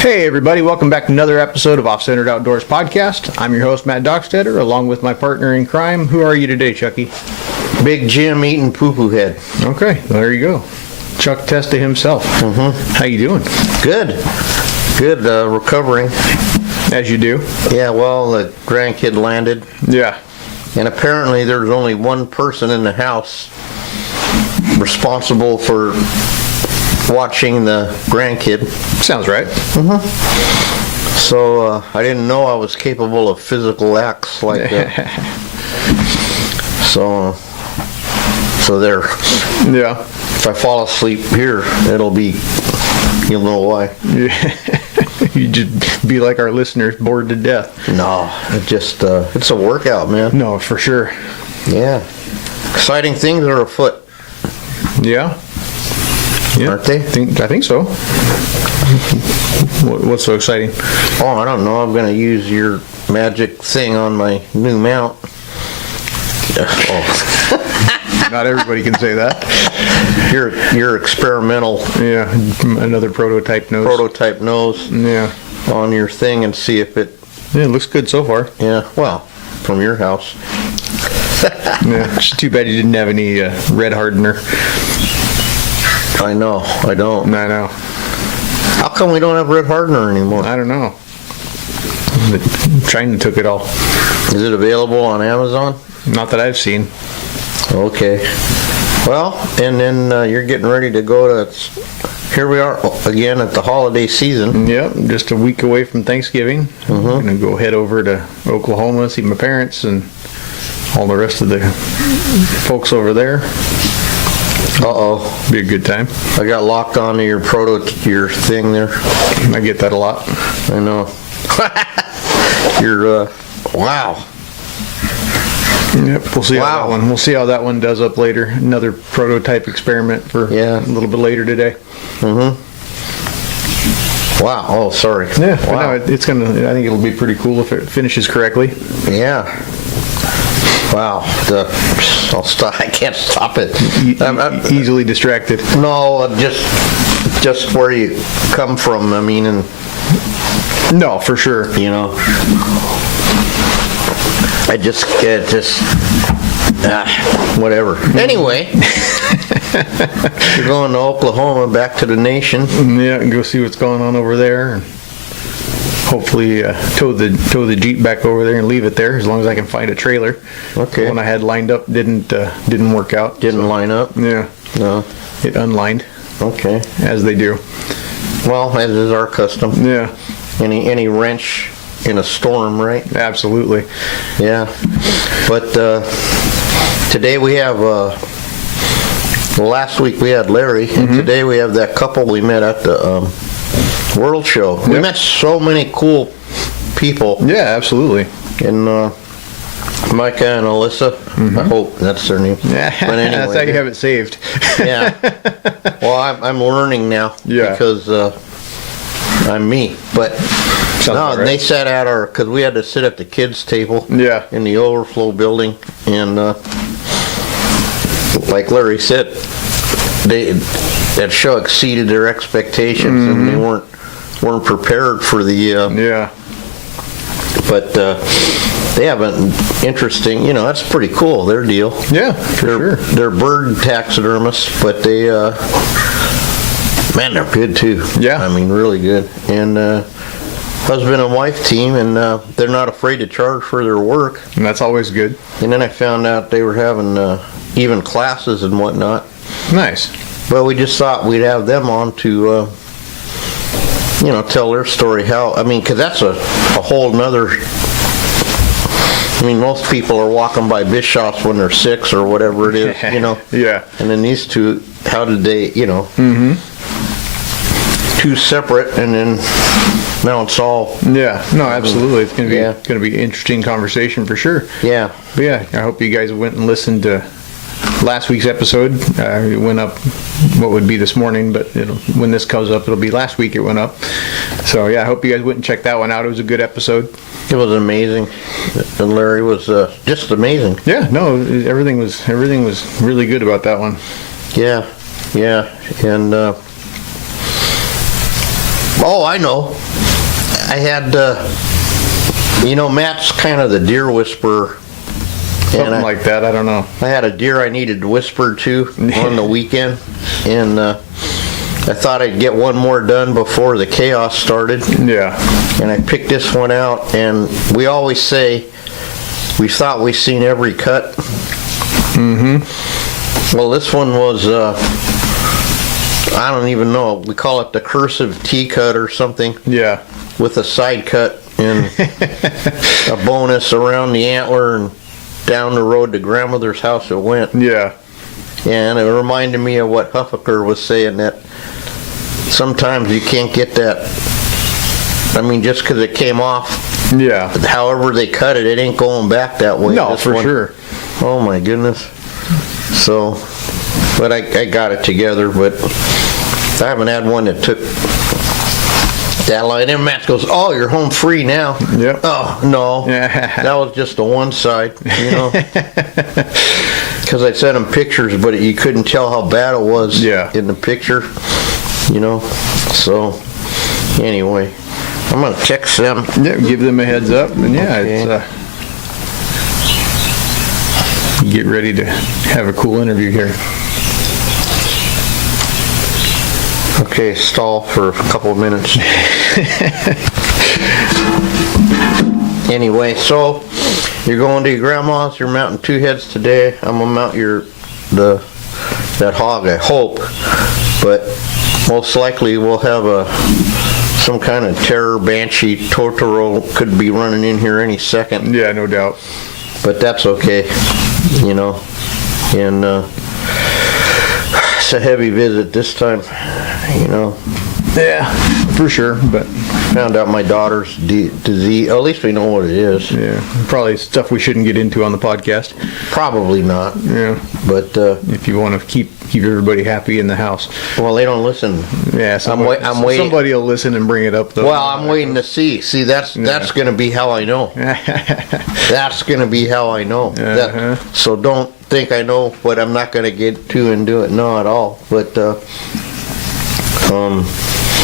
Hey everybody, welcome back to another episode of OffCentered Outdoors Podcast. I'm your host, Matt Dockstetter, along with my partner in crime. Who are you today, Chucky? Big Jim eating poo-poo head. Okay, there you go. Chuck Testa himself. How you doing? Good. Recovering. As you do. Yeah, well, the grandkid landed. Yeah. And apparently there's only one person in the house responsible for watching the grandkid. Sounds right. So I didn't know I was capable of physical acts like that. So there. Yeah. If I fall asleep here, it'll be, you'll know why. Yeah. You just be like our listeners, bored to death. No, it's a workout, man. No, for sure. Yeah. Exciting things are afoot. Yeah. Yeah. Aren't they? I think so. What's so exciting? Oh, I don't know. I'm going to use your magic thing on my new mount. Oh. Not everybody can say that. Your experimental. Yeah, another prototype nose. Yeah. On your thing and see if it. Yeah, it looks good so far. Yeah, well, from your house. Yeah, it's too bad you didn't have any red hardener. I know, I don't. I know. How come we don't have red hardener anymore? I don't know. China took it all. Is it available on Amazon? Not that I've seen. Okay. Well, and then you're getting ready to go to, here we are again at the holiday season. Yep, just a week away from Thanksgiving. I'm going to go head over to Oklahoma, see my parents and all the rest of the folks over there. Uh-oh. Be a good time. I got locked onto your thing there. I get that a lot. I know. Wow. Yep, we'll see how that one. We'll see how that one does up later. Another prototype experiment for a little bit later today. Wow. Oh, sorry. Yeah. Wow. No, it's gonna. I think it'll be pretty cool if it finishes correctly. Yeah. Wow. I'll stop. I can't stop it. I'm easily distracted. No, just where you come from. I mean, and no, for sure. You know. Whatever. Anyway, you're going to Oklahoma, back to the nation. Yeah, and go see what's going on over there, and hopefully tow the Jeep back over there and leave it there as long as I can find a trailer. Okay. The one I had lined up didn't work out. Didn't line up. Yeah. No. It unlined. Okay. As they do. Well, as is our custom. Yeah. Any wrench in a storm, right? Absolutely. Yeah. But today we have, last week we had Larry, and today we have that couple we met at the World Show. Yep. We met so many cool people. Yeah, absolutely. And Micah and Alyssa, I hope that's their name. Yeah, but anyway, that's how you have it saved. Yeah. Well, I'm learning now. Yeah. Because I'm me. But no, right. They sat at because we had to sit at the kids' table. Yeah. In the overflow building, and like Larry said, that show exceeded their expectations, and they weren't prepared for the. Yeah. But they have an interesting, that's pretty cool. Their deal. Yeah, for sure. They're bird taxidermists, but they, man, they're good too. Yeah. I mean, really good. And husband and wife team, and they're not afraid to charge for their work. And that's always good. And then I found out they were having even classes and whatnot. Nice. Well, we just thought we'd have them on to, tell their story. Because that's a whole nother. I mean, most people are walking by bishops when they're 6 or whatever it is, Yeah. And then these two, how did they, two separate, and then now it's all. Yeah. No, absolutely. It's going to be an interesting conversation for sure. Yeah. But yeah, I hope you guys went and listened to last week's episode. It went up what would be this morning, but when this comes up, it'll be last week it went up. So yeah, I hope you guys went and checked that one out. It was a good episode. It was amazing, and Larry was just amazing. Yeah, no, everything was really good about that one. Yeah, and Oh, I know. I had, Matt's kind of the deer whisperer. Something like that, I don't know. I had a deer I needed to whisper to on the weekend, and I thought I'd get one more done before the chaos started. Yeah. And I picked this one out, and we always say we thought we seen every cut. Mm-hmm. Well, this one was, I don't even know, we call it the cursive T cut or something. Yeah. With a side cut and a bonus around the antler, and down the road to grandmother's house it went. Yeah. And it reminded me of what Huffaker was saying, that sometimes you can't get that. I mean, just because it came off, Yeah. however they cut it, it ain't going back that way. No, This for one- sure. Oh my goodness. So, but I got it together, but I haven't had one that took that line. And Matt goes, "Oh, you're home free now." Yep. Oh, no. That was just the one side, Because I sent him pictures, but you couldn't tell how bad it was in the picture, So, anyway, I'm going to text them. Yeah, give them a heads up, and Okay. it's get ready to have a cool interview here. Okay, stall for a couple of minutes. Anyway, so you're going to your grandma's, you're mounting 2 heads today. I'm gonna mount that hog, I hope, but most likely we'll have some kind of terror banshee Totoro could be running in here any second. Yeah, no doubt. But that's okay, and it's a heavy visit this time, Yeah, for sure, but Found out my daughter's disease. At least we know what it is. yeah, probably stuff we shouldn't get into on the podcast. Probably not. Yeah, But if you want to keep everybody happy in the house. well, they don't listen. Yeah, I'm waiting. Somebody will listen and bring it up though. Well, I'm waiting to see. See, that's going to be how I know. That's going to be how I know. So don't think I know what I'm not going to get to and do it. No, at all. But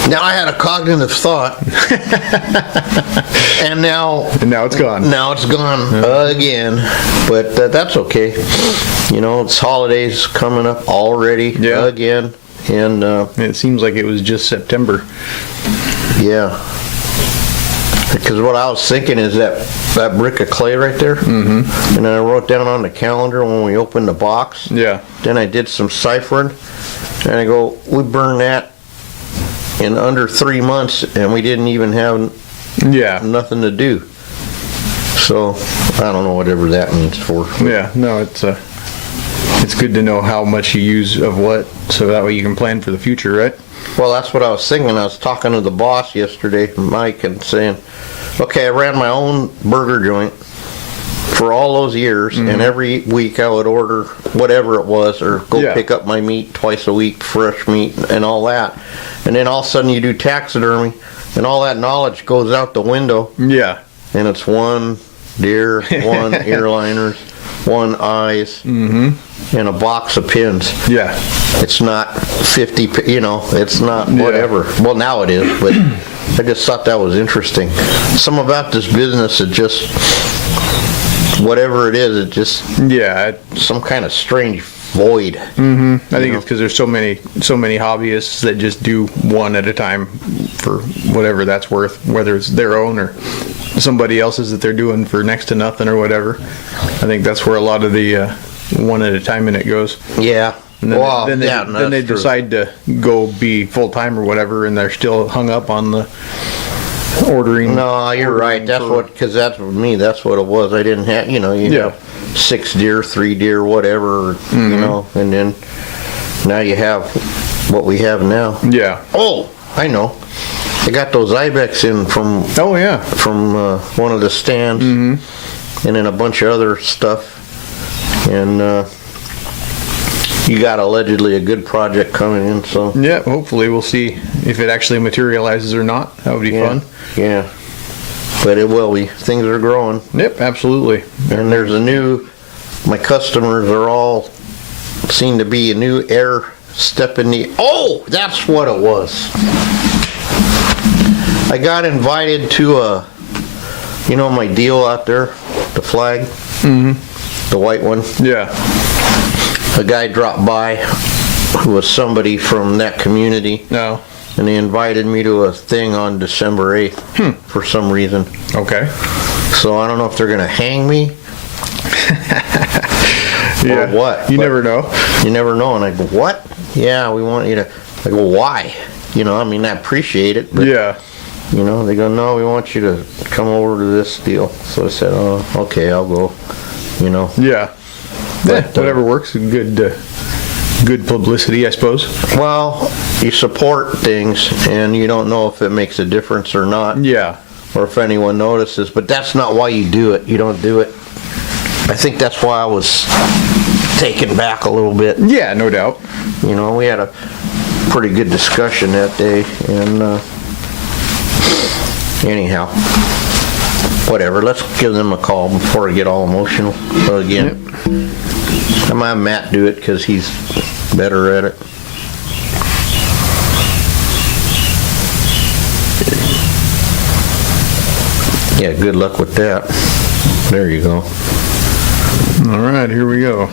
now I had a cognitive thought, and now it's gone. Now it's gone again. But that's okay. You know, it's holidays coming up already again, and it seems like it was just September. Yeah. Because what I was thinking is that brick of clay right there, and then I wrote down on the calendar when we opened the box. Yeah. Then I did some ciphering, and I go, we burned that in under 3 months, and we didn't even have nothing to do. So I don't know whatever that means for. Yeah. No, it's good to know how much you use of what, so that way you can plan for the future, right? Well, that's what I was thinking. I was talking to the boss yesterday, Mike, and saying, okay, I ran my own burger joint for all those years, and every week I would order whatever it was, or go pick up my meat twice a week, fresh meat, and all that. And then all of a sudden you do taxidermy, and all that knowledge goes out the window. Yeah. And it's one deer, one ear liners, one eyes, and a box of pins. Yeah. It's not 50, it's not whatever. Well, now it is, but I just thought that was interesting. Some about this business, it just, whatever it is, it just, some kind of strange void. I think it's because there's so many hobbyists that just do one at a time for whatever that's worth, whether it's their own or somebody else's that they're doing for next to nothing or whatever. I think that's where a lot of the one at a time in it goes. Yeah. And then, then they decide to go be full time or whatever, and they're still hung up on the ordering. No, you're right. That's because that's me. That's what it was. I didn't have, you have 6 deer, 3 deer, whatever, and then now you have what we have now. Yeah. Oh, I know. I got those ibex in from. Oh yeah. From one of the stands, and then a bunch of other stuff, and you got allegedly a good project coming in. So yeah, hopefully we'll see if it actually materializes or not. That would be fun. Yeah. But it will be. Things are growing. Yep, absolutely. And there's my customers are all, seem to be a new air step in the, oh, that's what it was. I got invited to my deal out there, the flag, the white one. Yeah. A guy dropped by who was somebody from that community. No. And he invited me to a thing on December 8th for some reason. Okay. So I don't know if they're going to hang me or what. You never know. You never know. And I go, what? Yeah, we want you to. I go, why? I appreciate it. But, Yeah. they go, no, we want you to come over to this deal. So I said, oh, okay, I'll go. Yeah. But, Whatever works. Good publicity, I suppose. Well, you support things, and you don't know if it makes a difference or not. Yeah. Or if anyone notices, but that's not why you do it. You don't do it. I think that's why I was taken back a little bit. Yeah, no doubt. We had a pretty good discussion that day, and anyhow, whatever. Let's give them a call before I get all emotional again. I might have Matt do it because he's better at it. Yeah, good luck with that. There you go. All right, here we go.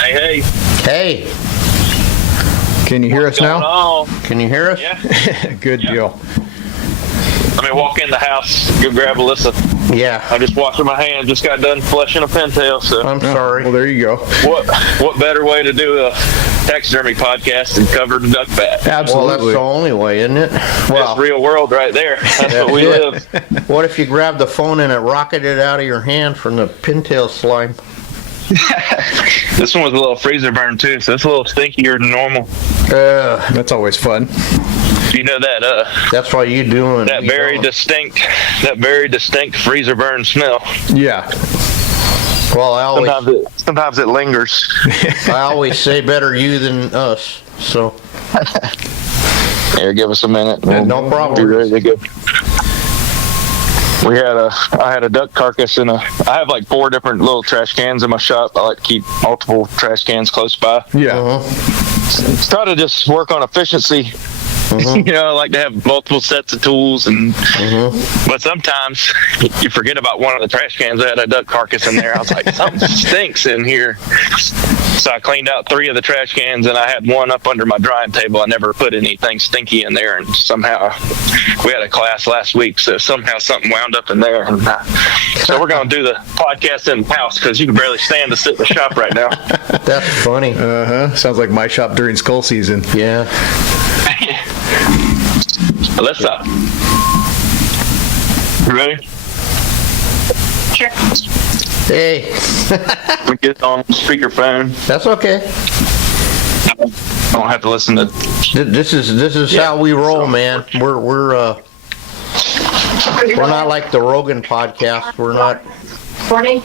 Hey. Hey, Can you hear us now? Oh, can you hear us? yeah. Good deal. Let me walk in the house, go grab Alyssa. Yeah. I just washing my hands, just got done flushing a pintail, so I'm sorry. Well, there you go. what better way to do a taxidermy podcast than cover the duck fat? Well, Absolutely. that's the only way, isn't it? That's real world right there. That's what we live. What if you grabbed the phone and it rocketed out of your hand from the pintail slime? This one was a little freezer burn too, so it's a little stinkier than normal. That's always fun. You know that That's why you doing that very distinct freezer burn smell. Yeah. Well, Sometimes it lingers. I always say better you than us. So Here, give us a minute. no problem. Be ready to go. I had a duck carcass I have like 4 different little trash cans in my shop. I like to keep multiple trash cans close by. Yeah. Try to just work on efficiency. I like to have multiple sets of tools, but sometimes you forget about one of the trash cans. I had a duck carcass in there. I was like, something stinks in here. So I cleaned out 3 of the trash cans, and I had one up under my drying table. I never put anything stinky in there, and somehow we had a class last week, so somehow something wound up in there. And so we're going to do the podcast in the house because you can barely stand to sit in the shop right now. That's funny. Sounds like my shop during skull season. Yeah. Alyssa, you ready? Sure. Hey, We get on speakerphone. that's okay. I don't have to listen to. This is how we roll, man. We're not like the Rogan podcast. We're not. Morning.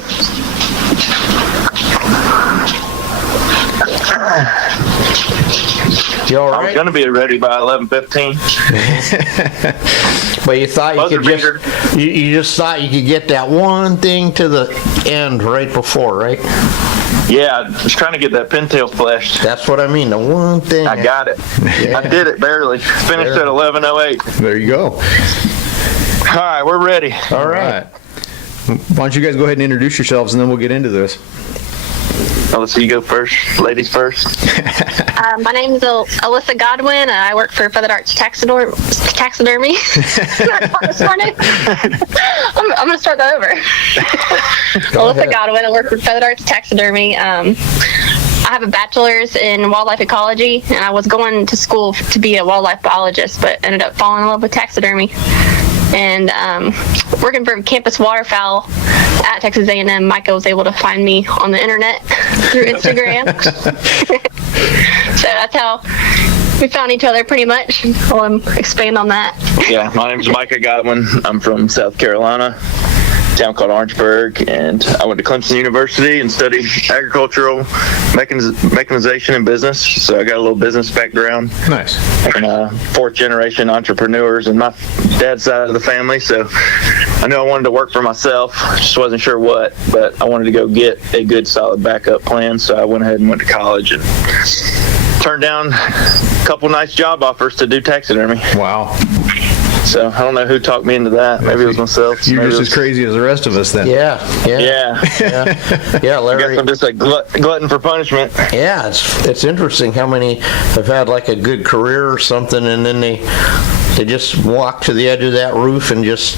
You all I was right? going to be ready by 11:15. But you thought you Buzzer could you just thought you could get that one thing to the end right before, right? Yeah, I was trying to get that pintail fleshed. That's what I mean. The one thing. I got it. Yeah. I did it barely. Finished at 11:08. There you go. All right, we're ready. All right. Why don't you guys go ahead and introduce yourselves, and then we'll get into this. Alyssa, you go first. Ladies first. My name is Alyssa Godwin. I work for Feathered Arts Taxidermy. This morning. I'm going to start that over. Go Alyssa ahead. Godwin. I work for Feathered Arts Taxidermy. I have a bachelor's in wildlife ecology, and I was going to school to be a wildlife biologist, but ended up falling in love with taxidermy. And working for campus waterfowl at Texas A&M, Micah was able to find me on the internet through Instagram. So that's how we found each other pretty much. I'll expand on that. Yeah, my name's Micah Godwin. I'm from South Carolina. town called Orangeburg, and I went to Clemson University and studied agricultural mechanization and business. So I got a little business background. Nice. And fourth generation entrepreneurs in my dad's side of the family. So I knew I wanted to work for myself. Just wasn't sure what, but I wanted to go get a good solid backup plan. So I went ahead and went to college and turned down a couple nice job offers to do taxidermy. Wow. So I don't know who talked me into that. Maybe it was myself. You're Maybe just it was- as crazy as the rest of us then. Yeah. Yeah. Yeah, I Larry. guess I'm just a glutton for punishment. Yeah, it's interesting how many have had like a good career or something, and then they just walked to the edge of that roof and just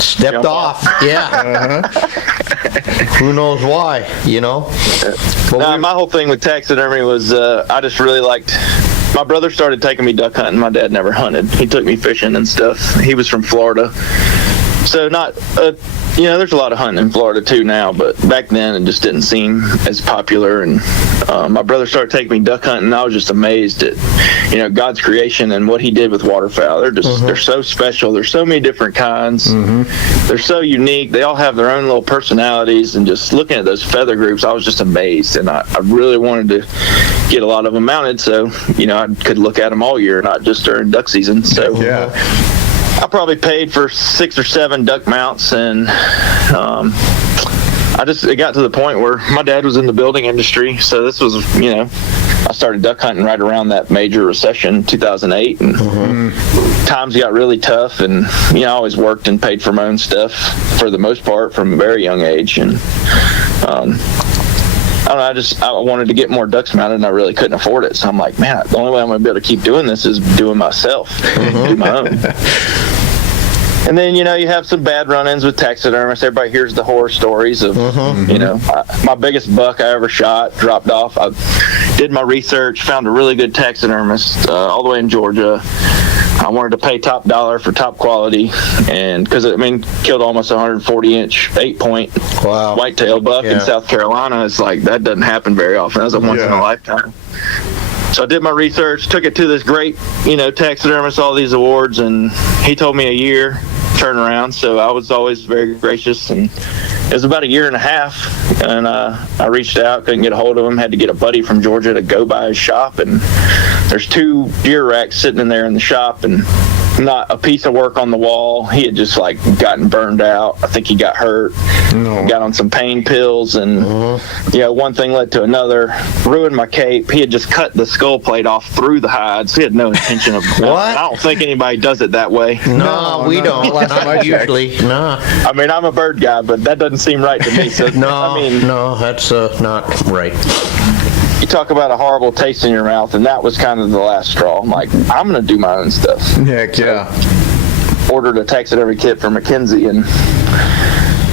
stepped Jump off. off. Yeah. Who knows why, you know? But Nah, my whole thing with taxidermy was I just really liked. My brother started taking me duck hunting. My dad never hunted. He took me fishing and stuff. He was from Florida, so not. There's a lot of hunting in Florida too now, but back then it just didn't seem as popular. And my brother started taking me duck hunting, and I was just amazed at, God's creation and what He did with waterfowl. They're just they're so special. There's so many different kinds. They're so unique. They all have their own little personalities. And just looking at those feather groups, I was just amazed. And I really wanted to get a lot of them mounted, so I could look at them all year, not just during duck season. So Yeah. I probably paid for 6 or 7 duck mounts, and it got to the point where my dad was in the building industry, so this was, I started duck hunting right around that major recession, 2008, and times got really tough, and I always worked and paid for my own stuff for the most part from a very young age, and I don't know, I wanted to get more ducks mounted, and I really couldn't afford it. So I'm like, man, the only way I'm going to be able to keep doing this is doing myself, do my own. And then, you have some bad run-ins with taxidermists. Everybody hears the horror stories of, my biggest buck I ever shot, dropped off. I did my research, found a really good taxidermist all the way in Georgia. I wanted to pay top dollar for top quality, and because killed almost 140-inch 8-point whitetail buck in South Carolina. It's like that doesn't happen very often. That's a once in a lifetime. So I did my research, took it to this great, taxidermist, all these awards, and he told me a year turnaround. So I was always very gracious, and it was about a year and a half, and I reached out, couldn't get a hold of him, had to get a buddy from Georgia to go by his shop, and there's 2 deer racks sitting in there in the shop, and not a piece of work on the wall. He had just gotten burned out. I think he got hurt, got on some pain pills, and one thing led to another, ruined my cape. He had just cut the skull plate off through the hide, so he had no intention of What? I don't think anybody does it that way. No, we don't. Last time I Not checked. usually. No. I'm a bird guy, but that doesn't seem right to me. So No, that's not right. you talk about a horrible taste in your mouth, and that was kind of the last straw. I'm like, I'm going to do my own stuff. Heck yeah. Ordered a taxidermy kit from McKinsey, and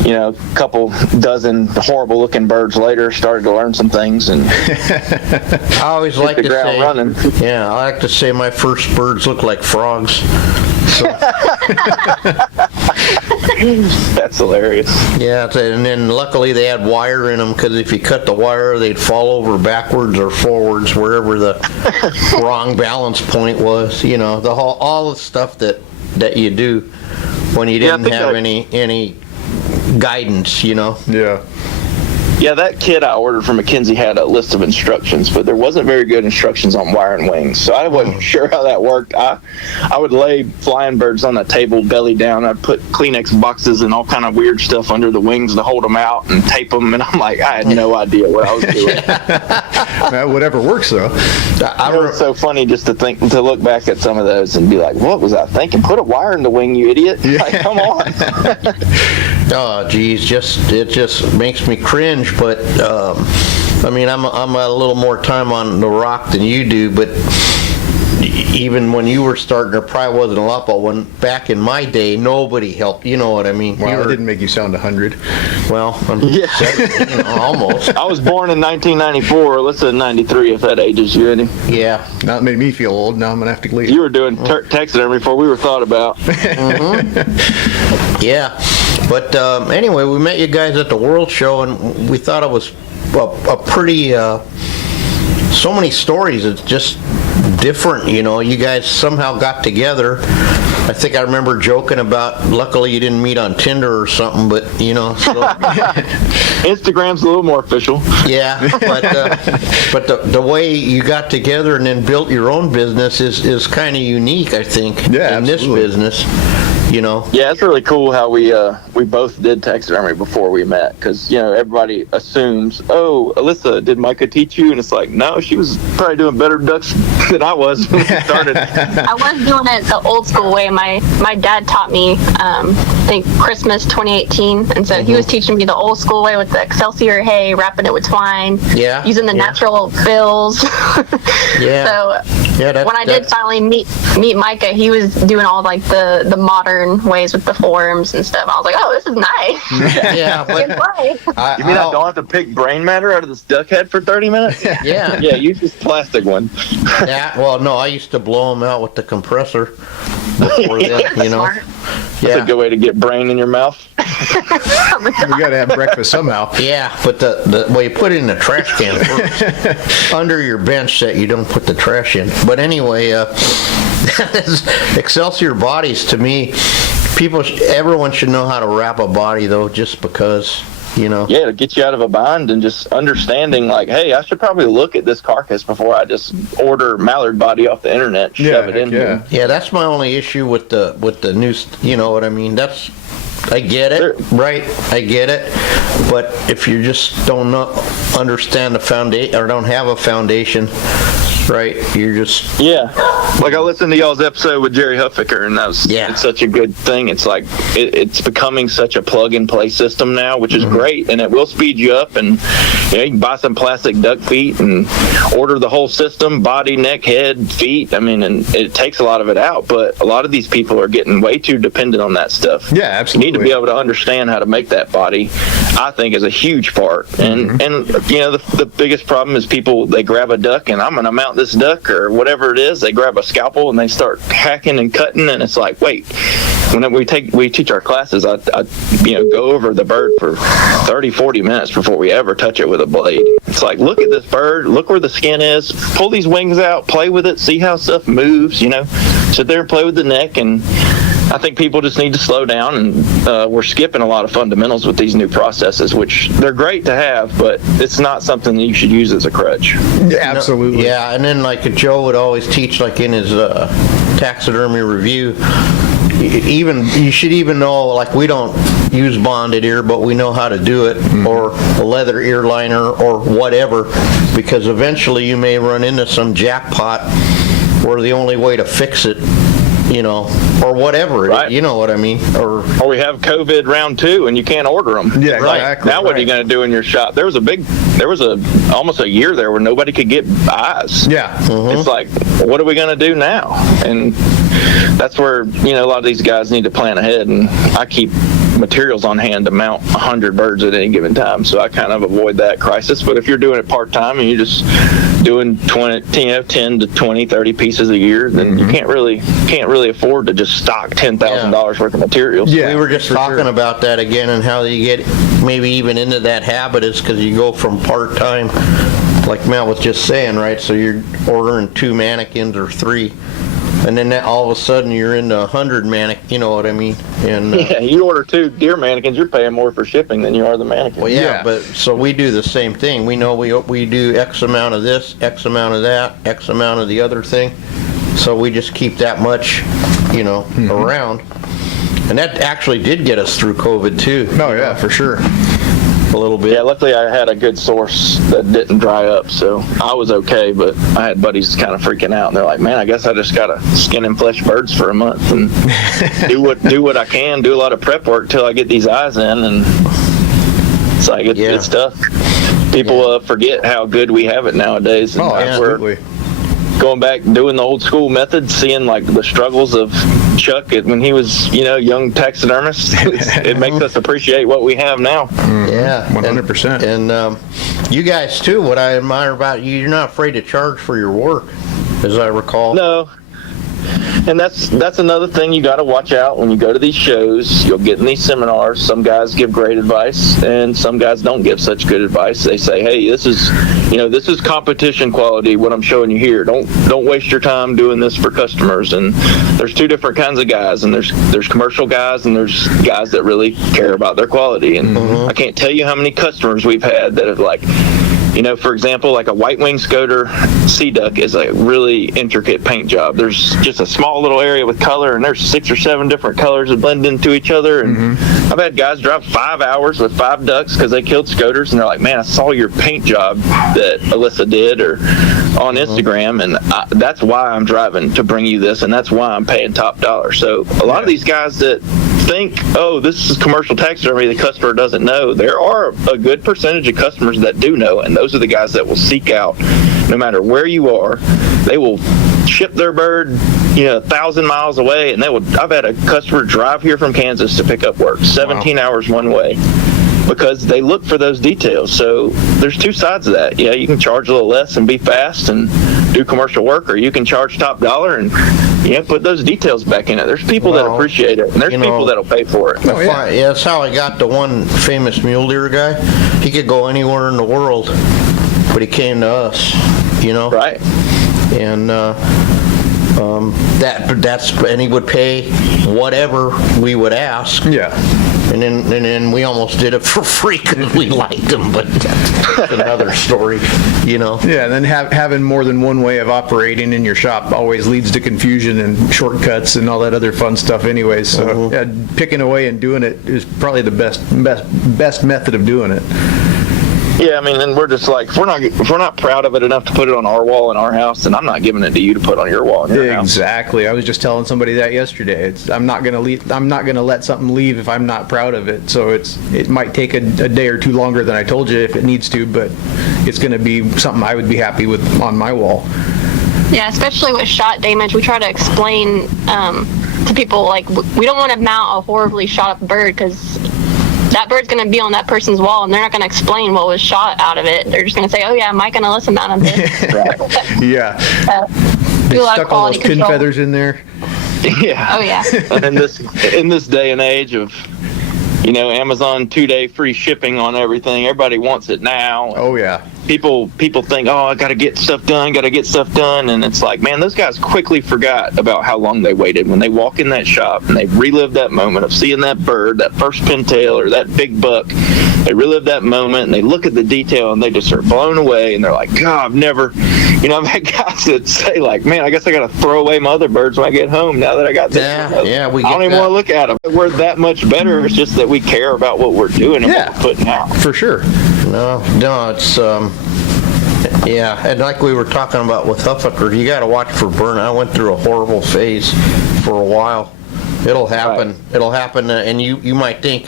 a couple dozen horrible looking birds later, started to learn some things, and I always like the to ground say, running. yeah, I like to say my first birds look like frogs. So, That's hilarious. yeah, and then luckily they had wire in them, because if you cut the wire, they'd fall over backwards or forwards, wherever the wrong balance point was. All the stuff that you do when you Yeah, I didn't think have any guidance. Yeah. Yeah, that kit I ordered from McKinsey had a list of instructions, but there wasn't very good instructions on wiring wings, so I wasn't sure how that worked. I would lay flying birds on the table belly down. I'd put Kleenex boxes and all kind of weird stuff under the wings to hold them out and tape them, and I'm like, I had no idea what I was doing. Whatever works though. It was so funny just to look back at some of those and be like, what was I thinking? Put a wire in the wing, you idiot. Like, come on. Oh, geez, it just makes me cringe. But I'm a little more time on the rock than you do. But even when you were starting, there probably wasn't a lot. But when back in my day, nobody helped. You know what I mean? Wow, it didn't make you sound 100. Well, almost. I was born in 1994. Let's say 93 if that ages you any. Yeah. Now it made me feel old. Now I'm gonna have to leave. You were doing taxidermy before we were thought about. Yeah. But anyway, we met you guys at the World Show, and we thought it was a pretty, so many stories. It's just different, you guys somehow got together I think I remember joking about, luckily you didn't meet on Tinder or something, but, so. Instagram's a little more official. Yeah, but the way you got together and then built your own business is kind of unique, I think, in absolutely. this business. Yeah, it's really cool how we both did taxidermy before we met, because everybody assumes, oh, Alyssa, did Micah teach you? And it's like, no, she was probably doing better ducks than I was when we started. I was doing it the old school way. My dad taught me, I think Christmas 2018, and so he was teaching me the old school way with the Excelsior hay, wrapping it with twine, using the natural bills. So when I did finally meet Micah, he was doing all like the modern ways with the forms and stuff. I was like, oh, this is nice. But You mean I don't have to pick brain matter out of this duck head for 30 minutes? Yeah, use this plastic one. well, no, I used to blow them out with the compressor before that, Smart. That's a good way to get brain in your mouth. We got to have breakfast somehow. Yeah, but you put it in the trash can first. Under your bench set, you don't put the trash in. But anyway, Excelsior bodies, to me, everyone should know how to wrap a body, though, just because, Yeah, to get you out of a bind and just understanding, like, hey, I should probably look at this carcass before I just order mallard body off the internet and shove it in here. Yeah, that's my only issue with the new, you know what I mean? I get it, right? I get it. But if you just don't understand the foundation, or don't have a foundation, right, you're just... Yeah. Like, I listened to y'all's episode with Jerry Huffaker, and it's such a good thing. It's like, it's becoming such a plug-and-play system now, which is great, and it will speed you up, and you can buy some plastic duck feet and order the whole system, body, neck, head, feet. I mean, and it takes a lot of it out, but a lot of these people are getting way too dependent on that stuff. Yeah, absolutely. You need to be able to understand how to make that body, I think, is a huge part. And the biggest problem is people, they grab a duck, and I'm going to mount this duck or whatever it is. They grab a scalpel and they start hacking and cutting, and it's like, wait. When we teach our classes, I go over the bird for 30-40 minutes before we ever touch it with a blade. It's like, look at this bird, look where the skin is, pull these wings out, play with it, see how stuff moves, sit there and play with the neck. And I think people just need to slow down, and we're skipping a lot of fundamentals with these new processes, which they're great to have, but it's not something that you should use as a crutch. Yeah, absolutely. Yeah, and then like Joe would always teach, like in his taxidermy review, you should even know, like, we don't use bonded ear, but we know how to do it, or a leather ear liner or whatever, because eventually you may run into some jackpot where the only way to fix it, or whatever, right. You know what I mean? Or we have COVID round 2 and you can't order them. Yeah, right. exactly. Now what are you going to do in your shop? There was almost a year there where nobody could get eyes. Yeah. It's like, what are we going to do now? And that's where, a lot of these guys need to plan ahead, and I keep materials on hand to mount 100 birds at any given time, so I kind of avoid that crisis. But if you're doing it part-time and you're just doing 10 to 20, 30 pieces a year, then you can't really afford to just stock $10,000 worth of materials. Yeah, we were just talking about that again, and how you get maybe even into that habit is because you go from part-time, like Matt was just saying, right? So you're ordering 2 mannequins or 3, and then all of a sudden you're into 100 mannequins, you know what I mean? And you order 2 deer mannequins, you're paying more for shipping than you are the mannequin. Well, yeah, but so we do the same thing. We know we do X amount of this, X amount of that, X amount of the other thing. So we just keep that much, around. And that actually did get us through COVID too. Oh yeah, for sure. A little bit. Yeah, luckily I had a good source that didn't dry up, so I was okay, but I had buddies kind of freaking out, and they're like, man, I guess I just gotta skin and flesh birds for a month and do what I can, do a lot of prep work till I get these eyes in, and it's like, it's tough. People forget how good we have it nowadays. And absolutely. Going back, doing the old school method, seeing like the struggles of Chuck when he was, young taxidermist, it makes us appreciate what we have now. Yeah, 100%. And you guys too, what I admire about you, you're not afraid to charge for your work, as I recall. No. And that's another thing you got to watch out when you go to these shows. You'll get in these seminars. Some guys give great advice, and some guys don't give such good advice. They say, "Hey, this is competition quality. What I'm showing you here. Don't waste your time doing this for customers." And there's two different kinds of guys, and there's commercial guys, and there's guys that really care about their quality. And I can't tell you how many customers we've had that have like, for example, like a white wing scoter sea duck is a really intricate paint job. There's just a small little area with color, and there's 6 or 7 different colors that blend into each other. And I've had guys drive 5 hours with 5 ducks because they killed scoters, and they're like, "Man, I saw your paint job that Alyssa did or on Instagram, and that's why I'm driving to bring you this, and that's why I'm paying top dollar." So a lot of these guys that think, "Oh, this is commercial taxidermy," the customer doesn't know. There are a good percentage of customers that do know, and those are the guys that will seek out, no matter where you are. They will ship their bird 1,000 miles away, and I've had a customer drive here from Kansas to pick up work 17 hours one way because they look for those details. So there's two sides of that. Yeah, you can charge a little less and be fast and do commercial work, or you can charge top dollar and put those details back in it. There's people that appreciate it, and there's people that'll pay for it. Yeah, that's how I got the one famous mule deer guy. He could go anywhere in the world, but he came to us, Right. And and he would pay whatever we would ask. Yeah. And then we almost did it for free because we liked him, but that's another story, Yeah, and then having more than one way of operating in your shop always leads to confusion and shortcuts and all that other fun stuff anyways. So picking away and doing it is probably the best method of doing it. Yeah, I mean, and we're just like, if we're not proud of it enough to put it on our wall in our house, then I'm not giving it to you to put on your wall in your house. Exactly. I was just telling somebody that yesterday. I'm not gonna let something leave if I'm not proud of it. So it might take a day or two longer than I told you if it needs to, but it's gonna be something I would be happy with on my wall. Yeah, especially with shot damage, we try to explain to people, like, we don't want to mount a horribly shot up bird because that bird's going to be on that person's wall, and they're not going to explain what was shot out of it. They're just going to say, "Oh yeah, Micah and Alyssa mounted this." Yeah. They stuck all those pin feathers in there. Yeah. Oh yeah. And in this day and age of Amazon 2-day free shipping on everything, everybody wants it now. Oh yeah. People think, "Oh, I got to get stuff done," and it's like, man, those guys quickly forgot about how long they waited when they walk in that shop and they relive that moment of seeing that bird, that first pintail or that big buck. They relive that moment and they look at the detail and they just are blown away, and they're like, "God, I've never," I've had guys that say like, "Man, I guess I got to throw away my other birds when I get home now that I got this." Yeah, I don't even want to look at them. We're that much better. It's just that we care about what we're doing and what we're putting out. For sure. No, it's and like we were talking about with Huffaker, you got to watch for burn. I went through a horrible phase for a while. It'll happen. Right. It'll happen, and you might think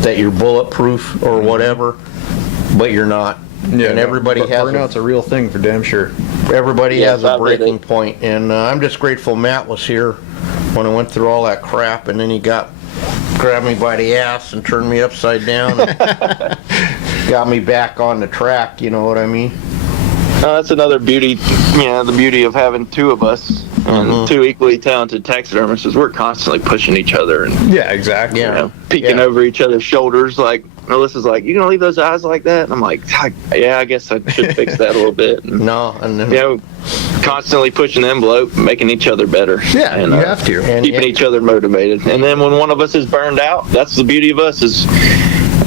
that you're bulletproof or whatever, but you're not. Yeah, and everybody has burnout's a real thing for damn sure. Everybody has a breaking point, and I'm just grateful Matt was here when I went through all that crap, and then he grabbed me by the ass and turned me upside down and got me back on the track, you know what I mean? That's another beauty, the beauty of having two of us and two equally talented taxidermists is we're constantly pushing each other and exactly. Peeking over each other's shoulders. Like Alyssa's like, "You gonna leave those eyes like that?" And I'm like, "Yeah, I guess I should fix that a little bit." And, constantly pushing the envelope, making each other better. Yeah, and you have to. Keeping each other motivated. And then when one of us is burned out, that's the beauty of us is,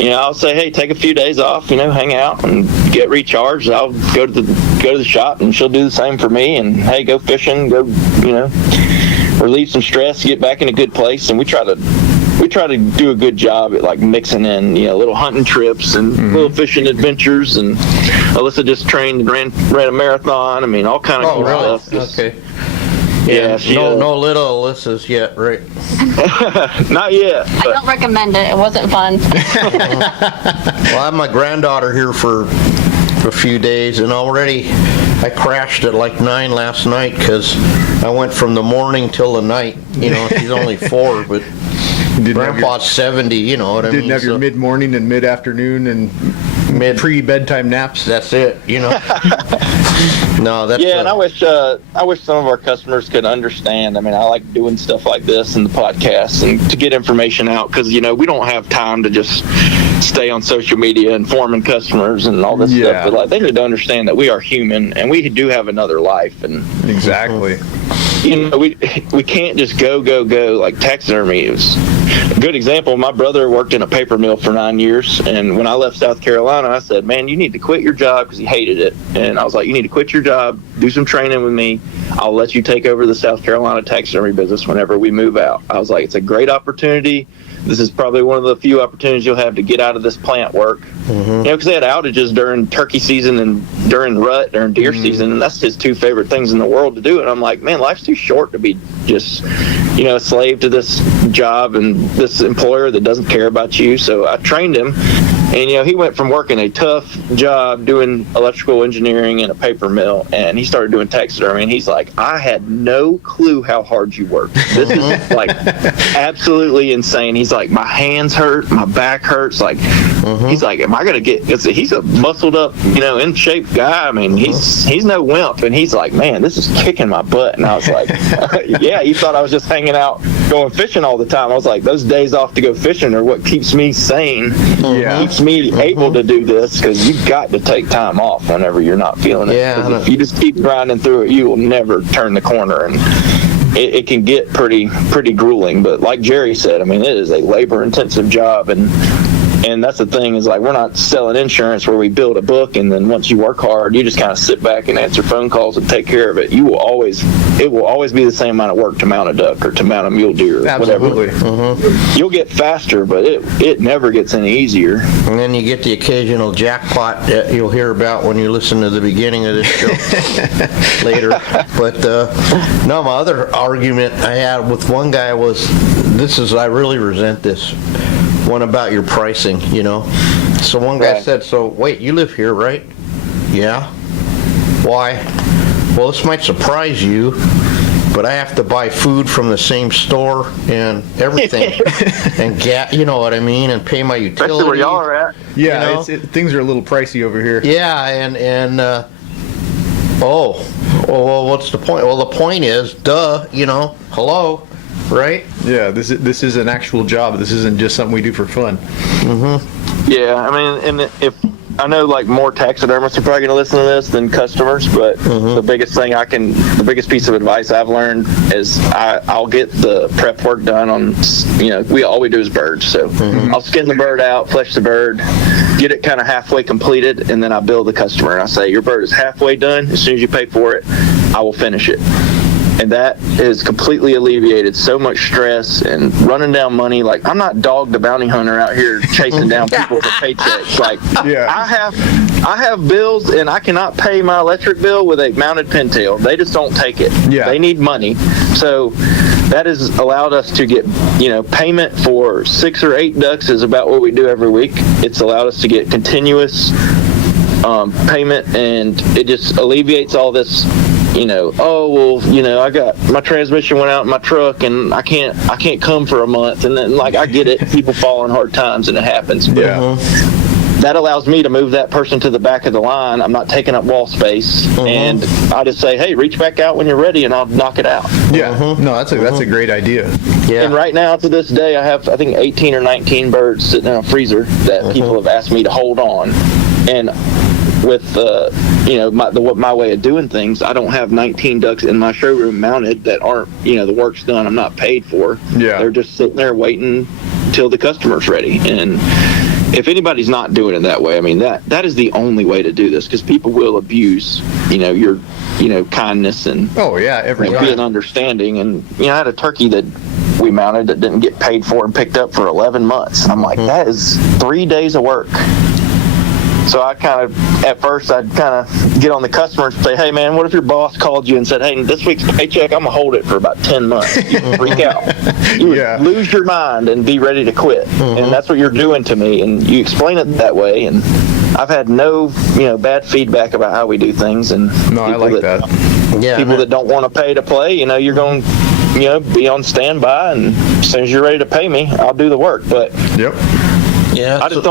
I'll say, "Hey, take a few days off, hang out and get recharged." I'll go to the shop and she'll do the same for me. And hey, go fishing, go, relieve some stress, get back in a good place. And we try to do a good job at like mixing in, little hunting trips and little fishing adventures. And Alyssa just trained and ran a marathon. I mean, all kind of cool stuff. Just, okay. Yeah, no little Alyssas yet, right? Not yet. I don't recommend it. It wasn't fun. Well, I have my granddaughter here for a few days, and already I crashed at like 9 last night because I went from the morning till the night. She's only 4, but Grandpa's 70. You know what I mean? Didn't have your mid-morning and mid-afternoon and pre-bedtime naps. That's it, you know. No, that's Yeah, and I wish some of our customers could understand. I mean, I like doing stuff like this and the podcast and to get information out because, you know, we don't have time to just stay on social media informing customers and all this stuff. But like, they need to understand that we are human and we do have another life. And exactly. You know, we can't just go like taxidermy is a good example. My brother worked in a paper mill for 9 years, and when I left South Carolina, I said, man, you need to quit your job, because he hated it. And I was like, you need to quit your job, do some training with me. I'll let you take over the South Carolina taxidermy business whenever we move out. I was like, it's a great opportunity. This is probably one of the few opportunities you'll have to get out of this plant work. You know, because they had outages during turkey season and during rut, during deer season, and that's his two favorite things in the world to do. And I'm like, man, life's too short to be just, you know, a slave to this job and this employer that doesn't care about you. So I trained him. And, you know, he went from working a tough job doing electrical engineering in a paper mill, and he started doing taxidermy, and he's like, I had no clue how hard you work. This is, like, absolutely insane. He's like, my hands hurt, my back hurts. Like, he's like, am I going to get, he's a muscled up, you know, in shape guy. I mean, he's no wimp. And he's like, man, this is kicking my butt. And I was like, yeah, you thought I was just hanging out, going fishing all the time. I was like, those days off to go fishing are what keeps me sane. Keeps me able to do this, because you've got to take time off whenever you're not feeling it. Yeah, if you just keep grinding through it, you will never turn the corner, and it can get pretty grueling. But like Jerry said, I mean, it is a labor intensive job, and that's the thing, is like, we're not selling insurance where we build a book and then once you work hard, you just kind of sit back and answer phone calls and take care of it. It will always be the same amount of work to mount a duck or to mount a mule deer or Absolutely. whatever. You'll get faster, but it never gets any easier. And then you get the occasional jackpot that you'll hear about when you listen to the beginning of this show later. But no, my other argument I had with one guy was, I really resent this one about your pricing, you know. So one guy said, so wait, you live here, right? Yeah. Why? Well, this might surprise you, but I have to buy food from the same store and everything, and you know what I mean, and pay my utilities. Especially where y'all are at. Yeah, you know? things are a little pricey over here. Yeah, and well, what's the point? Well, the point is, you know, hello. Right? Yeah, this is an actual job. This isn't just something we do for fun. Yeah, I mean, and if I know, like, more taxidermists are probably going to listen to this than customers, but the biggest piece of advice I've learned is I'll get the prep work done on, you know, all we do is birds. So I'll skin the bird out, flesh the bird, get it kind of halfway completed, and then I bill the customer. And I say, your bird is halfway done. As soon as you pay for it, I will finish it. And that has completely alleviated so much stress and running down money. Like, I'm not Dog the Bounty Hunter out here chasing down people for paychecks. Like, I have bills, and I cannot pay my electric bill with a mounted pintail. They just don't take it. Yeah. They need money. So that has allowed us to get, you know, payment for 6 or 8 ducks is about what we do every week. It's allowed us to get continuous payment, and it just alleviates all this. You know, oh, well, you know, I got my transmission went out in my truck and I can't come for a month. And then, like, I get it. People fall in hard times and it happens. But that allows me to move that person to the back of the line. I'm not taking up wall space. And I just say, hey, reach back out when you're ready and I'll knock it out. Yeah. No, that's a great idea. Yeah. And right now, to this day, I have, I think, 18 or 19 birds sitting in a freezer that people have asked me to hold on. And with you know, my way of doing things, I don't have 19 ducks in my showroom mounted that aren't, you know, the work's done, I'm not paid for. Yeah. They're just sitting there waiting till the customer's ready. And if anybody's not doing it that way, I mean, that is the only way to do this, because people will abuse, you know, your, you know, kindness and being understanding. And, you know, I had a turkey that we mounted that didn't get paid for and picked up for 11 months. I'm like, that is 3 days of work. So I at first I'd kind of get on the customer and say, hey man, what if your boss called you and said, hey, this week's paycheck, I'm gonna hold it for about 10 months. You would freak out. You would lose your mind and be ready to quit. And that's what you're doing to me. And you explain it that way. And I've had no, you know, bad feedback about how we do things. And I like that. Yeah. People that don't want to pay to play, you know, you're going, you know, be on standby, and as soon as you're ready to pay me, I'll do the work. But Yeah, I just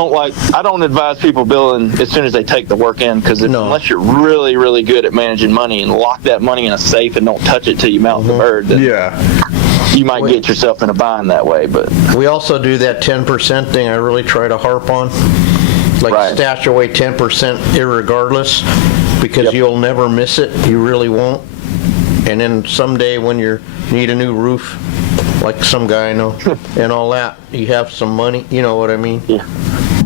I don't advise people billing as soon as they take the work in, because unless you're really, really good at managing money and lock that money in a safe and don't touch it till you mount the bird, then you might get yourself in a bind that way. But we also do that 10% thing I really try to harp on. Stash away 10% irregardless, because you'll never miss it. You really won't. And then someday when you need a new roof, like some guy I know, and all that, you have some money. You know what I mean? Yeah.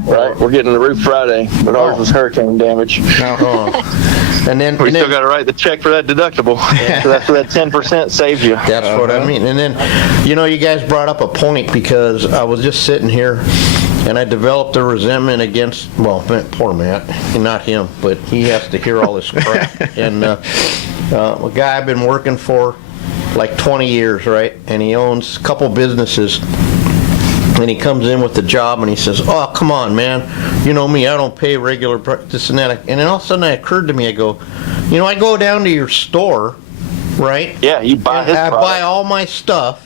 Right. We're getting the roof Friday, but ours was hurricane damage. And then we still got to write the check for that deductible. So that's where that 10% saves you. That's what I mean. And then, you guys brought up a point, because I was just sitting here and I developed a resentment against, poor Matt, not him, but he has to hear all this crap. And a guy I've been working for like 20 years, right? And he owns a couple businesses. And he comes in with the job and he says, "Oh, come on, man. You know me, I don't pay regular this and that." And then all of a sudden it occurred to me, I go, I go down to your store, right? Yeah, you buy his product. I buy all my stuff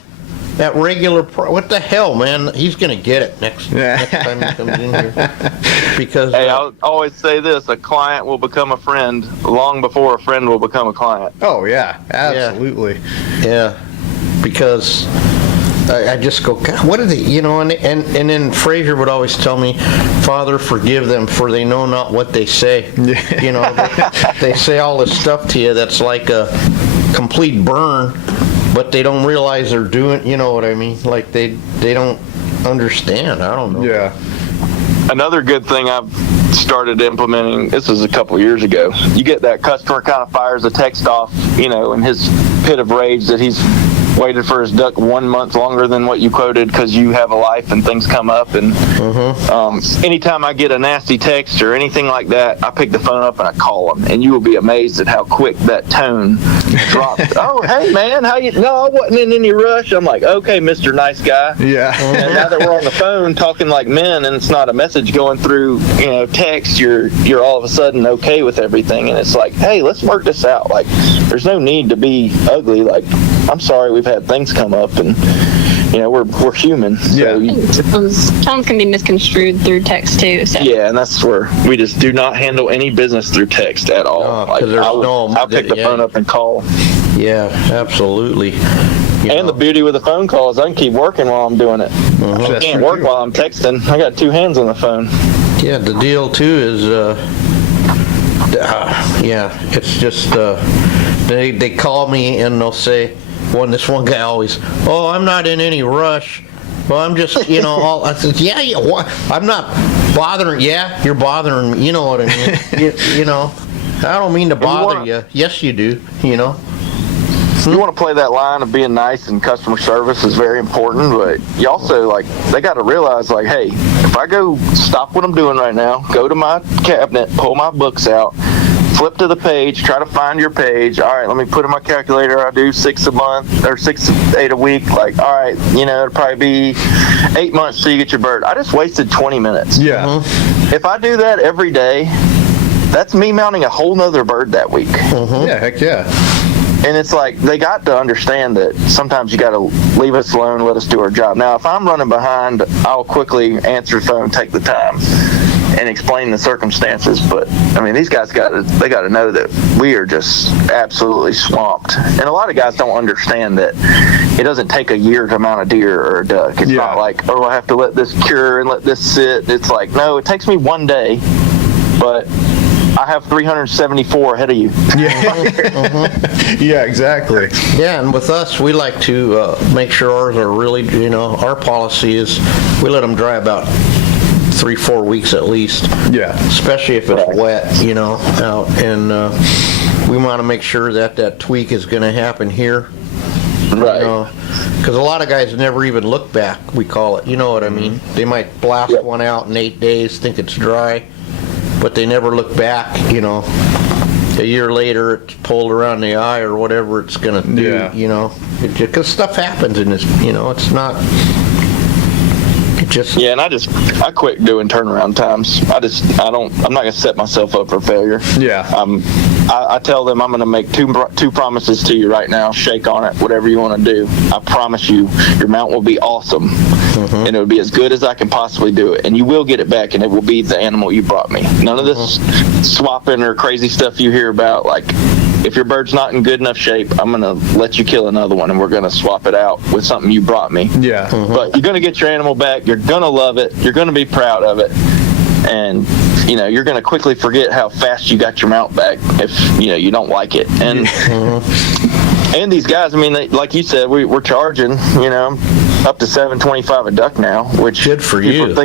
at regular price. What the hell, man? He's going to get it next time he comes in here. Because hey, I'll always say this: a client will become a friend long before a friend will become a client. Oh yeah, absolutely. Yeah, because I just go, God, what are they? And then Fraser would always tell me, "Father, forgive them, for they know not what they say." They say all this stuff to you that's like a complete burn, but they don't realize they're doing. You know what I mean? Like they don't understand. I don't know. Yeah. Another good thing I've started implementing, this was a couple years ago, you get that customer kind of fires a text off, in his pit of rage that he's waited for his duck 1 month longer than what you quoted because you have a life and things come up. And anytime I get a nasty text or anything like that, I pick the phone up and I call them. And you will be amazed at how quick that tone drops. "Oh, hey, man, how you? No, I wasn't in any rush." I'm like, "Okay, Mr. Nice Guy." Yeah. And now that we're on the phone talking like men and it's not a message going through, text, you're all of a sudden okay with everything. And it's like, "Hey, let's work this out." Like, there's no need to be ugly. Like, "I'm sorry, we've had things come up, and we're human." So Tones can be misconstrued through text too. So. Yeah, and that's where we just do not handle any business through text at all. I'll pick the phone up and call. Yeah, absolutely. And the beauty with the phone call is I can keep working while I'm doing it. I can't work while I'm texting. I got two hands on the phone. Yeah, the deal too is, it's just they call me and they'll say, this one guy always, "Oh, I'm not in any rush. Well, I'm just, I said, I'm not bothering. Yeah, you're bothering me. You know what I mean? I don't mean to bother you. Yes, you do. You want to play that line of being nice, and customer service is very important, but you also, they got to realize, hey, if I go stop what I'm doing right now, go to my cabinet, pull my books out, flip to the page, try to find your page. All right, let me put in my calculator. I do 6 a month or 6 to 8 a week. All right, it'll probably be 8 months till you get your bird. I just wasted 20 minutes. Yeah. If I do that every day, that's me mounting a whole nother bird that week. Yeah, heck yeah. And it's they got to understand that sometimes you got to leave us alone, let us do our job. Now, if I'm running behind, I'll quickly answer the phone, take the time, and explain the circumstances. But these guys got to know that we are just absolutely swamped. And a lot of guys don't understand that it doesn't take a year to mount a deer or a duck. It's not like, "Oh, I have to let this cure and let this sit." It's no, it takes me 1 day, but I have 374 ahead of you. Yeah. Yeah, exactly. Yeah, and with us, we like to make sure ours are really, our policy is we let them dry about 3-4 weeks at least. Yeah. Especially if it's wet, out. And we want to make sure that tweak is going to happen here. Right. Because a lot of guys never even look back, we call it. You know what I mean? They might blast one out in 8 days, think it's dry, but they never look back, a year later it's pulled around the eye or whatever it's going to do, because stuff happens in this, it's not, it just... Yeah, and I quit doing turnaround times. I'm not going to set myself up for failure. Yeah. I tell them I'm going to make two promises to you right now. Shake on it, whatever you want to do. I promise you, your mount will be awesome. and it would be as good as I can possibly do it. And you will get it back, and it will be the animal you brought me. None of this swapping or crazy stuff you hear about. Like, if your bird's not in good enough shape, I'm going to let you kill another one, and we're going to swap it out with something you brought me. Yeah. But you're going to get your animal back. You're going to love it. You're going to be proud of it. And, you're going to quickly forget how fast you got your mount back if, you don't like it. And and these guys, like you said, we're charging, up to $7.25 a duck now, which good for you.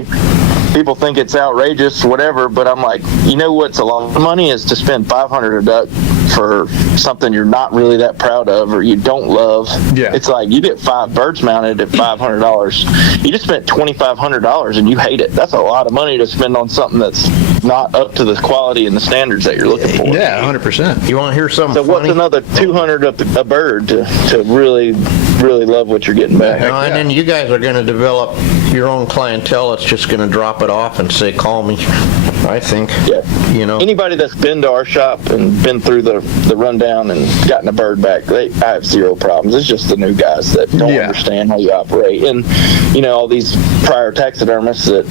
People think it's outrageous, whatever, but I'm like, what's a lot of money is to spend $500 a duck for something you're not really that proud of or you don't love. Yeah. It's like you get 5 birds mounted at $500. You just spent $2,500 and you hate it. That's a lot of money to spend on something that's not up to the quality and the standards that you're looking for. Yeah, 100%. You want to hear something So funny? what's another $200 a bird to really, really love what you're getting back? And then you guys are going to develop your own clientele that's just going to drop it off and say, call me, I think. Yeah. Anybody that's been to our shop and been through the rundown and gotten a bird back, I have zero problems. It's just the new guys that don't understand how you operate. And, all these prior taxidermists that,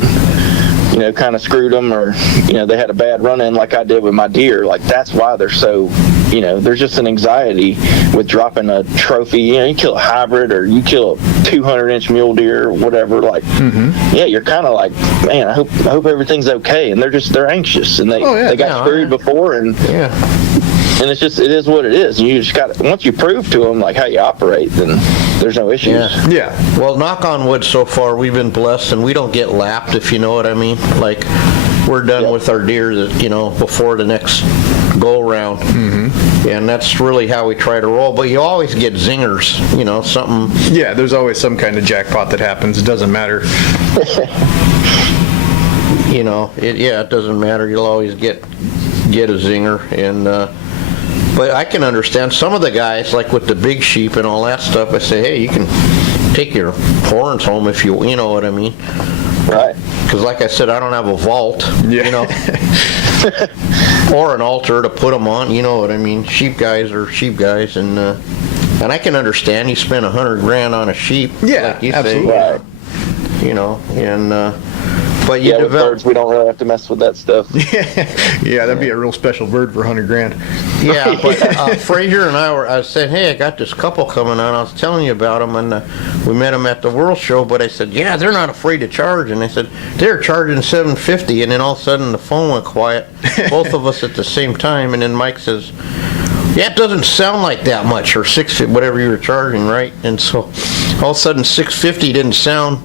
kind of screwed them or, they had a bad run-in like I did with my deer. Like, that's why they're so, there's just an anxiety with dropping a trophy. You kill a hybrid or you kill a 200-inch mule deer or whatever. Like, you're kind of like, man, I hope everything's okay. And they're anxious and they got screwed before and it's just, it is what it is. You just got, once you prove to them like how you operate, then there's no issues. Yeah. Well, knock on wood, so far we've been blessed and we don't get lapped, if you know what I mean. Like, we're done with our deer that, before the next go round. And that's really how we try to roll. But you always get zingers, something. Yeah, there's always some kind of jackpot that happens. It doesn't matter. It doesn't matter. You'll always get a zinger. And but I can understand some of the guys, like with the big sheep and all that stuff, I say, hey, you can take your horns home if you know what I mean. Right. Because like I said, I don't have a vault, or an altar to put them on, you know what I mean. Sheep guys are sheep guys, and I can understand you spend $100,000 on a sheep. Yeah, like you absolutely. say, Right. But you with birds, we don't really have to mess with that stuff. Yeah, that'd be a real special bird for $100,000. Yeah, but Frazier and I said, hey, I got this couple coming on. I was telling you about them, and we met them at the World Show. But I said, yeah, they're not afraid to charge. And they said they're charging $750. And then all of a sudden the phone went quiet, both of us at the same time. And then Mike says, yeah, it doesn't sound like that much, or $650, whatever you were charging, right? And so all of a sudden $650 didn't sound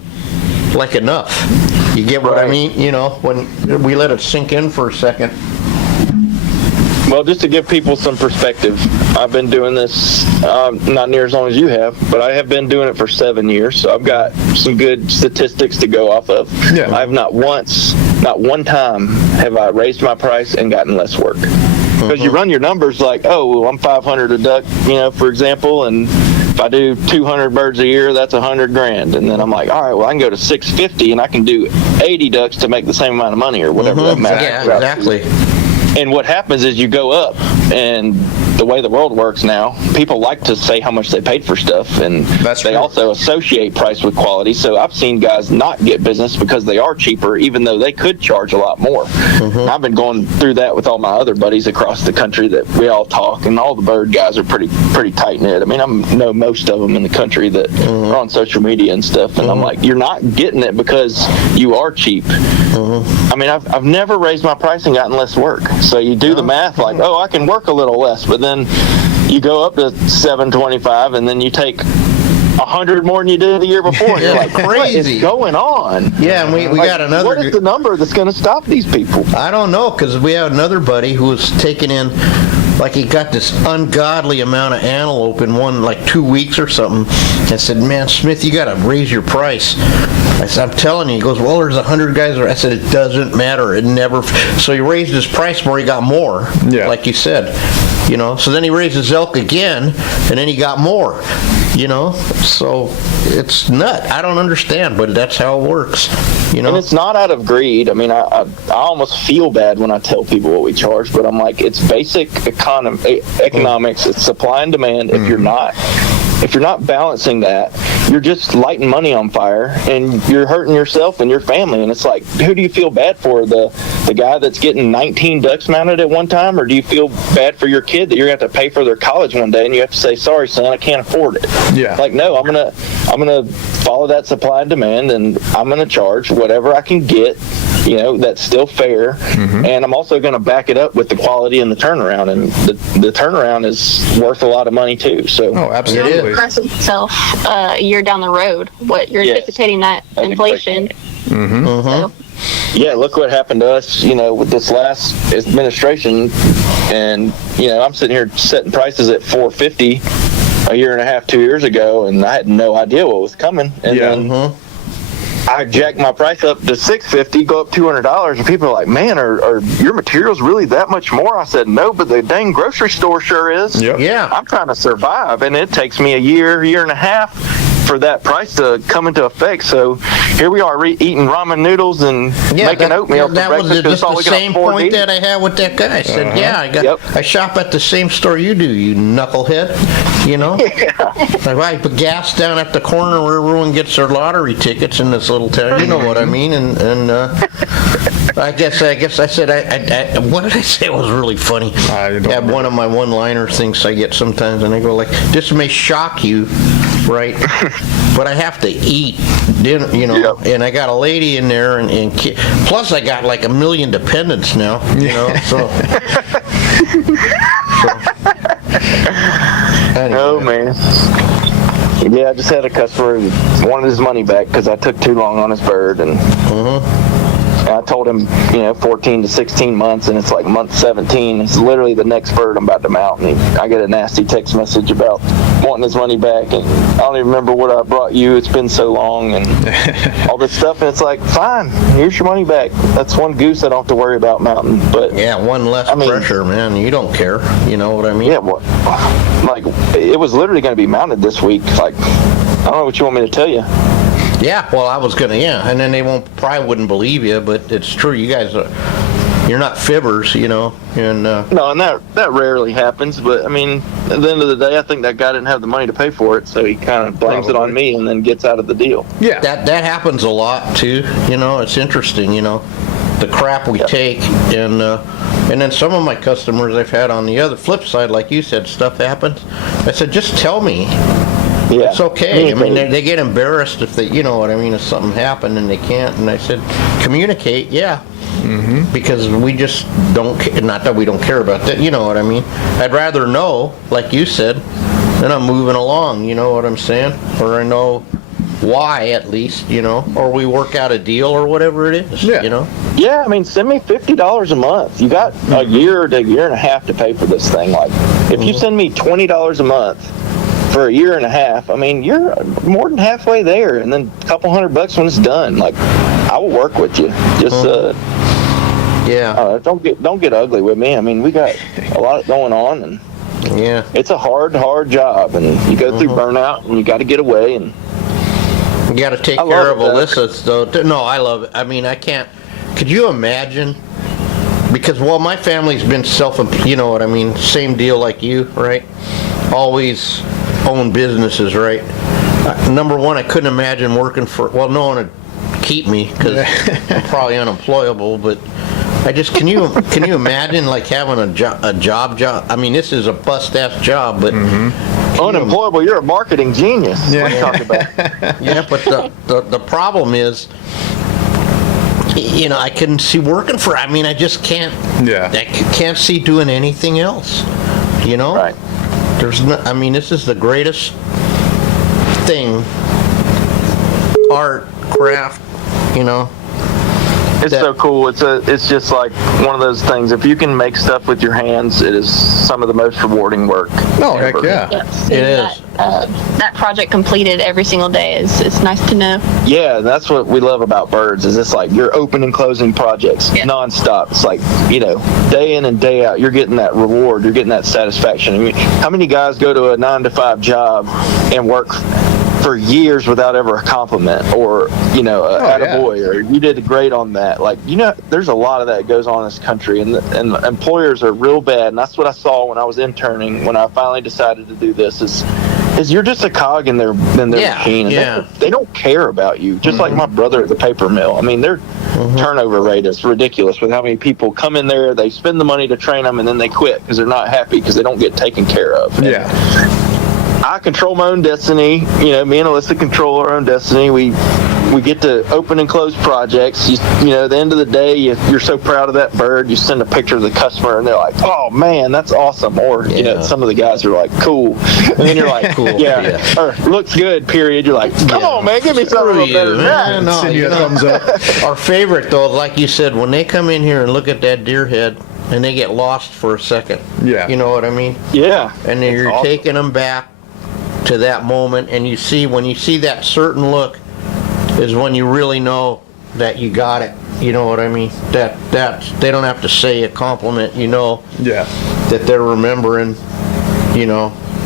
like enough. You get what I mean? When we let it sink in for a second. Well, just to give people some perspective, I've been doing this not near as long as you have, but I have been doing it for 7 years, so I've got some good statistics to go off of. Yeah. I've not one time have I raised my price and gotten less work. Because you run your numbers like, oh, well, I'm $500 a duck, for example, and if I do 200 birds a year, that's $100,000. And then I'm like, all right, well, I can go to 650 and I can do 80 ducks to make the same amount of money or whatever that matters. Yeah, exactly. And what happens is you go up, and the way the world works now, people like to say how much they paid for stuff, and they also associate price with quality. So I've seen guys not get business because they are cheaper, even though they could charge a lot more. I've been going through that with all my other buddies across the country that we all talk, and all the bird guys are pretty tight-knit. I mean, I know most of them in the country that are on social media and stuff, and I'm like, you're not getting it because you are cheap. I mean, I've never raised my price and gotten less work. So you do the math like, oh, I can work a little less, but then you go up to $725 and then you take 100 more than you did the year before. And you're like, what is going on? Yeah, and we got another. What is the number that's going to stop these people? I don't know, because we have another buddy who was taking in, like, he got this ungodly amount of antelope in 2 weeks or something. I said, man, Smith, you got to raise your price. I said, I'm telling you. He goes, well, there's 100 guys there. I said, it doesn't matter. It never. So he raised his price more. He got more, like you said. So then he raised his elk again, and then he got more. So it's nut. I don't understand, but that's how it works. And it's not out of greed. I mean, I almost feel bad when I tell people what we charge, but I'm like, it's basic economics. It's supply and demand. If you're not balancing that, you're just lighting money on fire, and you're hurting yourself and your family. And it's like, who do you feel bad for? The guy that's getting 19 ducks mounted at one time, or do you feel bad for your kid that you're going to have to pay for their college one day and you have to say, sorry, son, I can't afford it? Yeah. Like, no, I'm gonna follow that supply and demand, and I'm gonna charge whatever I can get, that's still fair. And I'm also going to back it up with the quality and the turnaround, and the turnaround is worth a lot lot of money too. So absolutely. It impresses itself a year down the road. What you're anticipating that inflation. So. Yeah, look what happened to us, with this last administration, and I'm sitting here setting prices at $450 a year and a half, 2 years ago, and I had no idea what was coming. And then I jacked my price up to $650, go up $200, and people are like, "Man, are your materials really that much more?" I said, "No, but the dang grocery store sure is." Yep. Yeah, I'm trying to survive, and it takes me a year and a half for that price to come into effect. So here we are eating ramen noodles and making oatmeal for that breakfast. was just the same point that I had with that guy. I said, I shop at the same store you do, you knucklehead. I put gas down at the corner where everyone gets their lottery tickets in this little town. You know what I mean? And I guess I said, what did I say was really funny? I have one of my one-liner things I get sometimes, and I go like, "This may shock you, right? But I have to eat dinner, and I got a lady in there, and plus I got like 1 million dependents now, so." Anyway. Oh man. Yeah, I just had a customer who wanted his money back because I took too long on his bird, and I told him, 14 to 16 months, and it's like month 17. It's literally the next bird I'm about to mount, and I get a nasty text message about wanting his money back, and I don't even remember what I brought you. It's been so long, and all this stuff, and it's like, fine, here's your money back. That's one goose I don't have to worry about mounting. But one less pressure, man. You don't care. You know what I mean? Yeah, like it was literally going to be mounted this week. Like, I don't know what you want me to tell you. Yeah, well, I was gonna, and then they probably wouldn't believe you, but it's true. You guys you're not fibbers, and no, and that rarely happens. But I mean, at the end of the day, I think that guy didn't have the money to pay for it, so he kind of blames it on me and then gets out of the deal. Yeah, that happens a lot too. It's interesting, the crap we take, and then some of my customers I've had on the other flip side, like you said, stuff happens. I said, just tell me. Yeah. It's okay. I mean, they get embarrassed if they, if something happened and they can't. And I said, communicate, because we just don't, not that we don't care about that, you know what I mean? I'd rather know, like you said, then I'm moving along, you know what I'm saying? Or I know why, at least, or we work out a deal or whatever it is, Yeah, I mean, send me $50 a month. You got a year to year and a half to pay for this thing. Like, if you send me $20 a month for a year and a half, I mean, you're more than halfway there, and then a couple $100 when it's done. Like, I will work with you. Just don't get ugly with me. I mean, we got a lot going on, and it's a hard job, and you go through burnout, and you got to get away, and you got to take care of Alyssa. Though, no, I love it. I mean, I can't. Could you imagine? Because my family's been you know what I mean, same deal like you, right? Always own businesses, right? Number one, I couldn't imagine working for, no one would keep me because I'm probably unemployable, but can you imagine like having a job? I mean, this is a bust-ass job, but unemployable, you're a marketing genius. Yeah. What are you talking about? Yeah, but the problem is, I couldn't see working for, I just can't, I can't see doing anything else, Right. This is the greatest thing, art, craft, It's so cool. It's just like one of those things. If you can make stuff with your hands, it is some of the most rewarding work. Oh, heck yeah. Yes, it is. That project completed every single day is nice to know. Yeah, that's what we love about birds. Is it's like you're open and closing projects nonstop. It's like day in and day out, you're getting that reward. You're getting that satisfaction. I mean, how many guys go to a 9-to-5 job and work for years without ever a compliment or attaboy or you did great on that? Like, there's a lot of that goes on in this country, and employers are real bad, and that's what I saw when I was interning, when I finally decided to do this. Is is you're just a cog in their machine. And they don't care about you. Just like my brother at the paper mill. I mean, their turnover rate is ridiculous with how many people come in there, they spend the money to train them, and then they quit because they're not happy because they don't get taken care of. And I control my own destiny. Me and Alyssa control our own destiny. We get to open and close projects. At the end of the day, you're so proud of that bird. You send a picture to the customer, and they're like, "Oh man, that's awesome!" Or some of the guys are like, "Cool," and then you're like, "Cool, or looks good." Period. You're like, "Come on, man, give me something a little better than that." No, Send you a thumbs up. Our favorite, though, like you said, when they come in here and look at that deer head, and they get lost for a second. Yeah. You know what I mean? Yeah. And then you're taking them back to that moment, and when you see that certain look, is when you really know that you got it. You know what I mean? That they don't have to say a compliment. That they're remembering.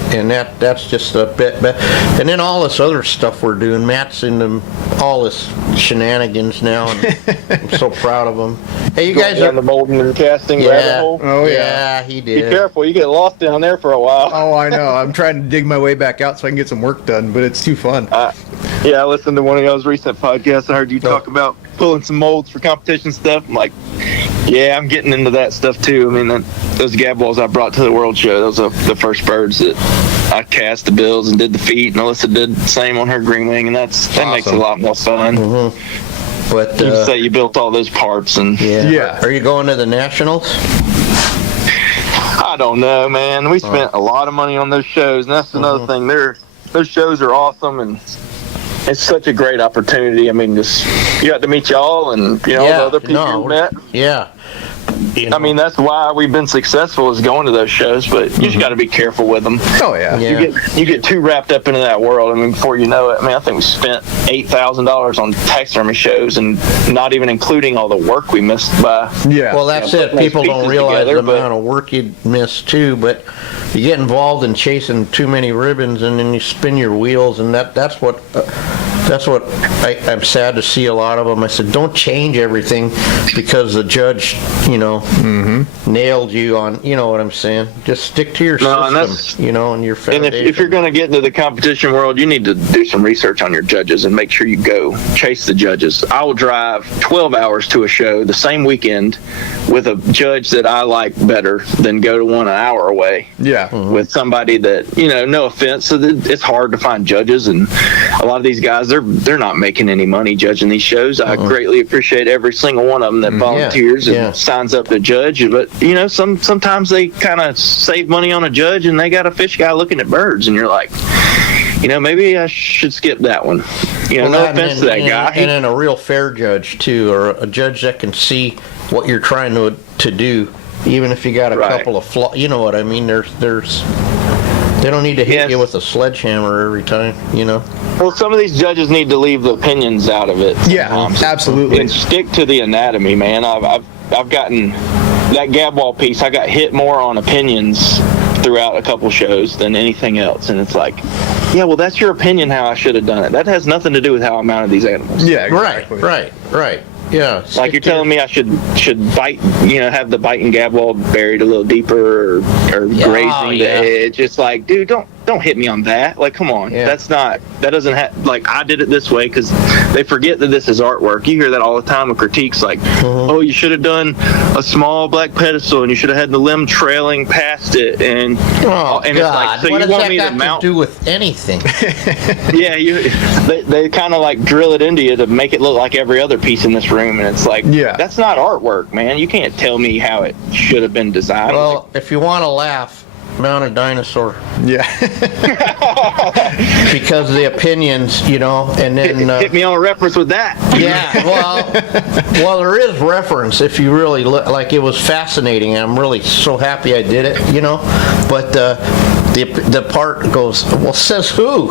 And that's just a bit. And then all this other stuff we're doing, Matt's in all this shenanigans now, and I'm so proud of him. Hey, you guys are the molding and casting rabbit hole. Oh yeah, he did. Be careful, you get lost down there for a while. Oh, I know. I'm trying to dig my way back out so I can get some work done, but it's too fun. I listened to one of y'all's recent podcasts. I heard you talk about pulling some molds for competition stuff. I'm like, yeah, I'm getting into that stuff too. I mean, those gadwalls I brought to the World Show, those are the first birds that I cast the bills and did the feet, and Alyssa did the same on her green wing, and that makes it a lot more fun. But you say you built all those parts, and Are you going to the Nationals? I don't know, man. We spent a lot of money on those shows, and that's another thing. Those shows are awesome, and it's such a great opportunity. I mean, you got to meet y'all and the other people you met. Yeah. I mean, that's why we've been successful, is going to those shows, but you just got to be careful with them. Oh, yeah. You get too wrapped up into that world. I mean, before you know it, I think we spent $8,000 on taxidermy shows, and not even including all the work we missed by. Yeah. Well, that's it. People don't realize the amount of work you miss, too, but you get involved in chasing too many ribbons, and then you spin your wheels, and that's what I'm sad to see a lot of them. I said, don't change everything because the judge, nailed you on, you know what I'm saying? Just stick to your system, and your foundation. And if you're going to get into the competition world, you need to do some research on your judges and make sure you go chase the judges. I will drive 12 hours to a show the same weekend with a judge that I like better than go to one an hour away. Yeah. With somebody that, no offense, so it's hard to find judges, and a lot of these guys, they're not making any money judging these shows. I greatly appreciate every single one of them that volunteers and signs up to judge. But sometimes they kind of save money on a judge, and they got a fish guy looking at birds, and you're like, maybe I should skip that one. No offense to that guy. And then a real fair judge too, or a judge that can see what you're trying to do, even if you got a couple of flaws. You know what I mean? There's. They don't need to hit you with a sledgehammer every time, Well, some of these judges need to leave the opinions out of it. Yeah, absolutely. And stick to the anatomy, man. I've gotten that gadwall piece. I got hit more on opinions throughout a couple shows than anything else, and it's like, yeah, well, that's your opinion how I should have done it. That has nothing to do with how I mounted these animals. Yeah, exactly. Right. Yeah. Like you're telling me I should bite, have the bite and gadwall buried a little deeper or grazing the edge. It's like, dude, don't hit me on that. Like, come on. Yeah. That doesn't have, like, I did it this way because they forget that this is artwork. You hear that all the time with critiques like, oh, you should have done a small black pedestal and you should have had the limb trailing past it. And God, it's like, so what you does want that me got to mount? do with anything? Yeah, they kind of like drill it into you to make it look like every other piece in this room, and it's like, that's not artwork, man. You can't tell me how it should have been designed. Well, if you want to laugh, mount a dinosaur. Yeah. Because of the opinions, and then hit me on a reference with that. Yeah, well, there is reference if you really look. Like, it was fascinating. I'm really so happy I did it, but the part goes, well, says who?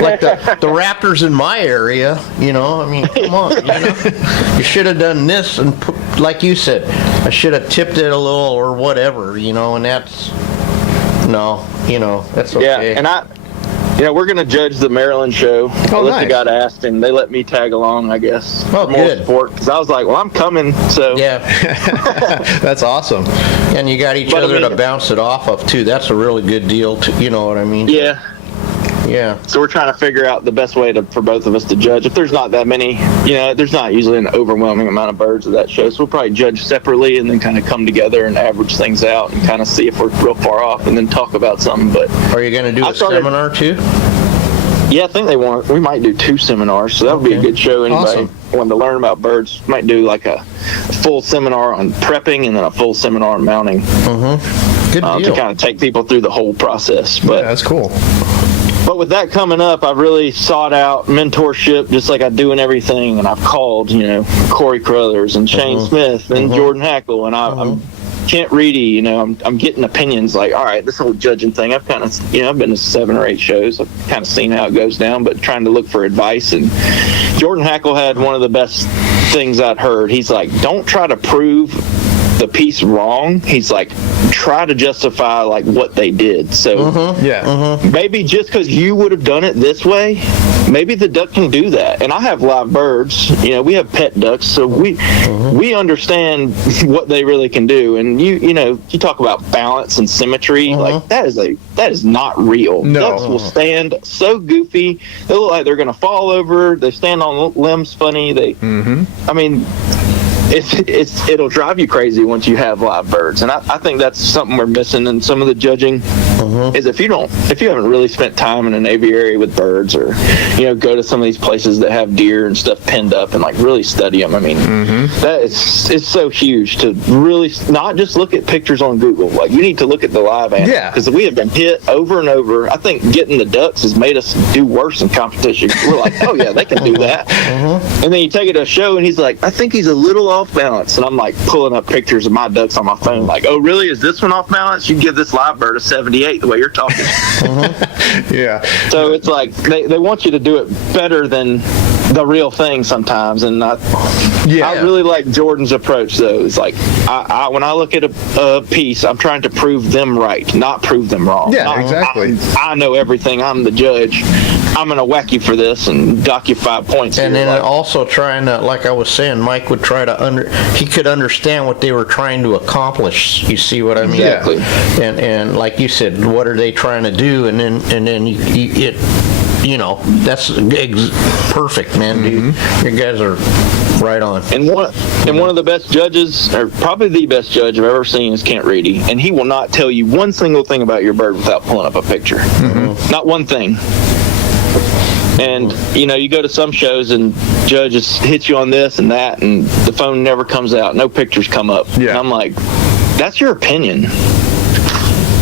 Like the raptors in my area, I mean, come on, you should have done this, and like you said, I should have tipped it a little or whatever, and that's, that's okay. Yeah, and we're going to judge the Maryland show. Alyssa nice. got asked, and they let me tag along, I guess. Oh, for more good. support, because I was like, well, I'm coming. So Yeah. That's awesome. And you got each But I other mean- to bounce it off of, too. That's a really good deal, you know what I mean? yeah. Yeah. So we're trying to figure out the best way for both of us to judge. If there's not that many, there's not usually an overwhelming amount of birds at that show. So we'll probably judge separately and then kind of come together and average things out and kind of see if we're real far off and then talk about something. But Are you going to do a seminar, too? yeah, I think we might do 2 seminars. So that would be a good show. Anybody wanting to learn about birds might do like a full seminar on prepping and then a full seminar on mounting. Good deal. To kind of take people through the whole process. But Yeah, that's cool. But with that coming up, I've really sought out mentorship, just like I do in everything. And I've called, Corey Crothers and Shane Smith and Jordan Hackle, and I'm Kent Reedy. I'm getting opinions like, all right, this whole judging thing. I've kind of, I've been to 7 or 8 shows. I've kind of seen how it goes down, but trying to look for advice. And Jordan Hackle had one of the best things I'd heard. He's like, don't try to prove the piece wrong. He's like, try to justify like what they did. So maybe just because you would have done it this way, maybe the duck can do that. And I have live birds, we have pet ducks, so we understand what they really can do. And you talk about balance and symmetry, like that is not real. No. Ducks will stand so goofy, they look like they're gonna fall over, they stand on limbs funny, I mean, it'll drive you crazy once you have live birds, and I think that's something we're missing in some of the judging. Is if you haven't really spent time in an aviary with birds, or go to some of these places that have deer and stuff pinned up and like really study them. I mean, it's so huge to really not just look at pictures on Google. Like you need to look at the live animal, because we have been hit over and over. I think getting the ducks has made us do worse in competition. We're like, oh yeah, they can do that, and then you take it to a show and he's like, I think he's a little off balance, and I'm like pulling up pictures of my ducks on my phone like, oh really, is this one off balance? You give this live bird a 78 the way you're talking. Yeah. So it's like they want you to do it better than the real thing sometimes, and I really like Jordan's approach though. It's like I when I look at a piece, I'm trying to prove them right, not prove them wrong. Yeah, exactly. I know everything. I'm the judge. I'm gonna whack you for this and dock you 5 points. And then also trying to, like I was saying, Mike would try to he could understand what they were trying to accomplish. You see what I mean? Exactly. And like you said, what are they trying to do? And then that's perfect, man, dude. You guys are right on. And one of the best judges, or probably the best judge I've ever seen, is Kent Reedy, and he will not tell you one single thing about your bird without pulling up a picture. Not one thing. And you go to some shows and judges hit you on this and that, and the phone never comes out, no pictures come up. And I'm like, that's your opinion.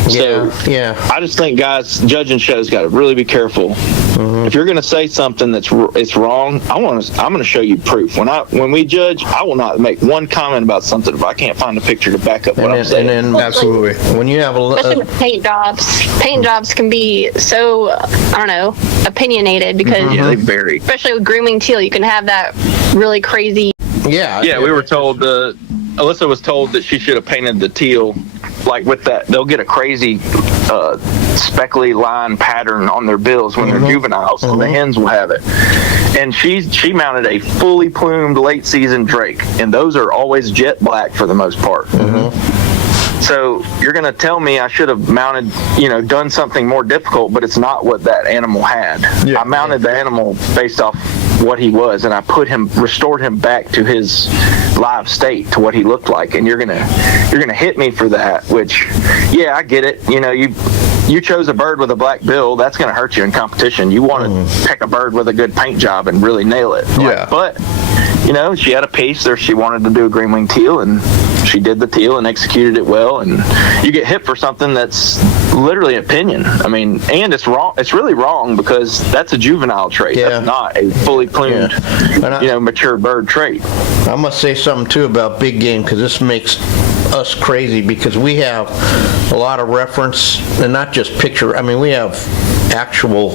So I just think guys judging shows got to really be careful. If you're going to say something it's wrong, I'm going to show you proof. When we judge, I will not make one comment about something if I can't find a picture to back up what I'm saying. And then Absolutely. When you have Especially with paint jobs can be so, opinionated, because they vary. especially with grooming teal, you can have that really crazy. Yeah, we were told, Alyssa was told that she should have painted the teal like with that. They'll get a crazy speckly line pattern on their bills when they're juveniles, and the hens will have it. And she mounted a fully plumed late season drake, and those are always jet black for the most part. So you're going to tell me I should have mounted, done something more difficult, but it's not what that animal had. I mounted the animal based off what he was, and I restored him back to his live state, to what he looked like. And you're gonna hit me for that, which, I get it. You chose a bird with a black bill, that's going to hurt you in competition. You want to pick a bird with a good paint job and really nail it. But she had a piece there. She wanted to do a green wing teal, and she did the teal and executed it well. And you get hit for something that's literally opinion. I mean, and it's wrong. It's really wrong, because that's a juvenile trait. That's not a fully plumed, mature bird trait. I must say something too about big game, because this makes us crazy, because we have a lot of reference, and not just picture. I mean, we have actual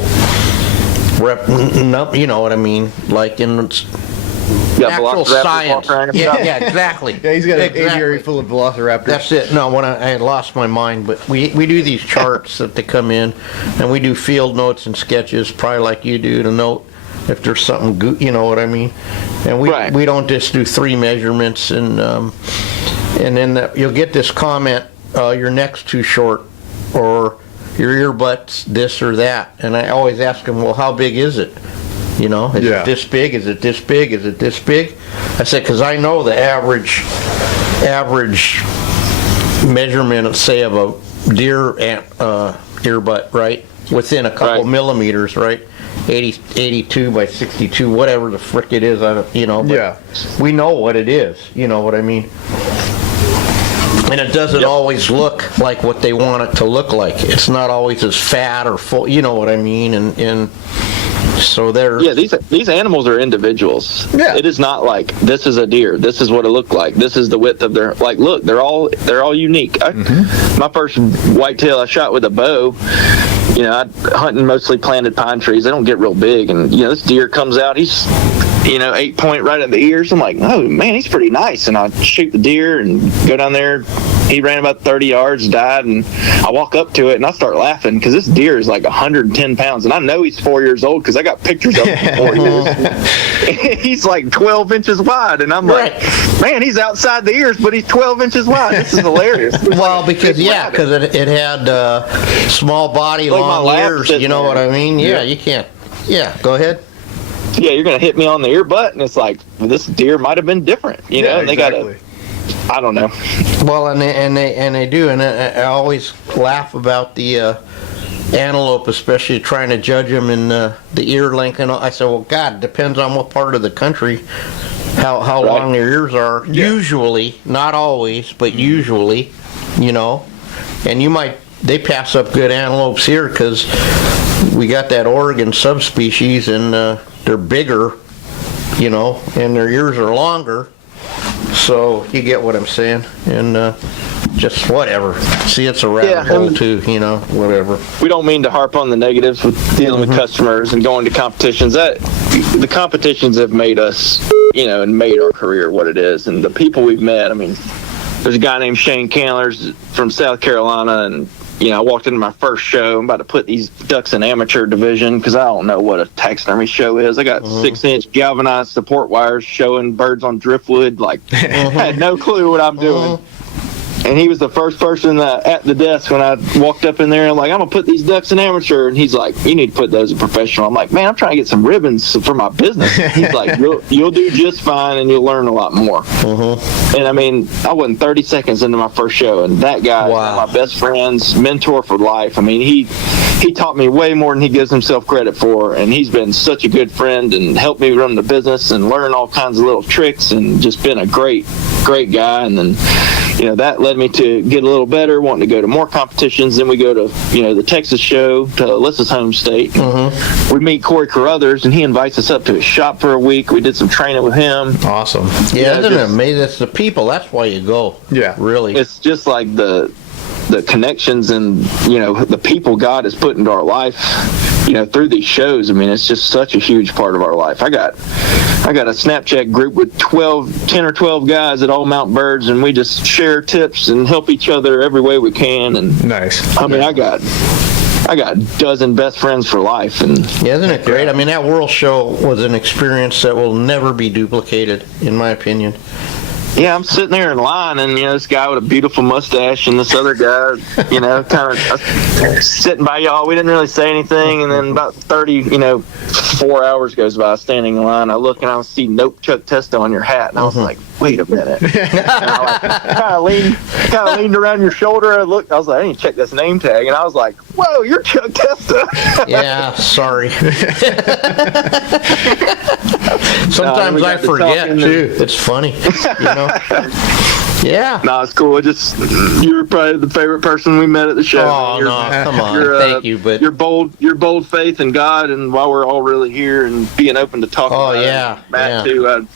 you know what I mean, like in got actual velociraptors science. walking around. Yeah, exactly. Yeah, he's got an Exactly. aviary full of velociraptors. That's it. No, when I had lost my mind, but we do these charts that they come in, and we do field notes and sketches, probably like you do, to note if there's something, you know what I mean? And Right. we don't just do 3 measurements, and then you'll get this comment, your neck's too short, or your earbut's this or that, and I always ask them, well, how big is it? You know, is Yeah. it this big? Is it this big? Is it this big? I said, because I know the average measurement of, say, of a deer earbut, right? Within a couple Right. millimeters, right? 82 by 62, whatever the frick it is, I don't, you know. But Yeah. we know what it is, you know what I mean? And it doesn't always look like what they want it to look like. It's not always as fat or full, you know what I mean? And so they're... Yeah, these animals are individuals. Yeah. It is not like this is a deer. This is what it looked like. This is the width of their, like. Look, they're all unique. My first whitetail I shot with a bow. You know, I hunting mostly planted pine trees. They don't get real big, and you know, this deer comes out. He's 8 point right at the ears. I'm like, oh man, he's pretty nice. And I shoot the deer and go down there. He ran about 30 yards, died, and I walk up to it and I start laughing because this deer is like 110 pounds, and I know he's 4 years old because I got pictures of him from 4 years. He's like 12 inches wide, and I'm like, man, he's outside the ears, but he's 12 inches wide. This is hilarious. Well, because it had small body, Like my long lap ears. sitting You know what there. I mean? Yeah, you can't. Yeah, go ahead. Yeah, you're gonna hit me on the ear butt, and it's like, well, this deer might have been different, you know. Yeah, And they exactly. I don't know. Well, and they do, and I always laugh about the antelope, especially trying to judge them in the ear length. And I said, well, God, depends on what part of the country, how Right. long their ears are. Yeah. Usually, not always, but usually, you know. And they pass up good antelopes here because we got that Oregon subspecies, and they're bigger, you know, and their ears are longer. So you get what I'm saying, and just whatever. See, it's a rabbit hole too, you know, whatever. We don't mean to harp on the negatives with dealing with customers and going to competitions. That the competitions have made us, you know, and made our career what it is. And the people we've met. I mean, there's a guy named Shane Candlers from South Carolina, and you know, I walked into my first show. I'm about to put these ducks in amateur division because I don't know what a taxidermy show is. I got 6-inch galvanized support wires showing birds on driftwood. Like, I had no clue what I'm doing. And he was the first person at the desk when I walked up in there. I'm like, I'm going to put these ducks in amateur. And he's like, you need to put those in professional. I'm like, man, I'm trying to get some ribbons for my business. He's like, you'll do just fine and you'll learn a lot more. And I mean, I wasn't 30 seconds into my first show. And that guy is one of my best friends, mentor for life. I mean, he taught me way more than he gives himself credit for. And he's been such a good friend and helped me run the business and learn all kinds of little tricks and just been a great guy. And then, you know, that led me to get a little better, wanting to go to more competitions. Then we go to, you know, the Texas show, to Alyssa's home state. We meet Corey Carruthers, and he invites us up to his shop for a week. We did some training with him. Awesome. Yeah, isn't it amazing? It's the people. That's why you go. Yeah. Really. It's just like the connections and, you know, the people God has put into our life, you know, through these shows. I mean, it's just such a huge part of our life. I got a Snapchat group with 10 or 12 guys that all mount birds, and we just share tips and help each other every way we can. And Nice. I mean, I got a dozen best friends for life. And Yeah, isn't it great? I mean, that World Show was an experience that will never be duplicated, in my opinion. yeah, I'm sitting there in line, and, you know, this guy with a beautiful mustache and this other guy, you know, kind of sitting by y'all. We didn't really say anything, and then about 4 hours goes by standing in line. I look, and I see Nope Chuck Testo on your hat, and I was like, wait a minute. And I kind of leaned around your shoulder, and I was like, I didn't check this name tag, and I was like, whoa, you're Chuck Testo. Yeah, sorry. Sometimes I forget too. It's funny, you know. Yeah. No, it's cool. You were probably the favorite person we met at the show. Oh, no, come on. Thank you, but your bold faith in God, and while we're all really here and being open to talk about Matt too.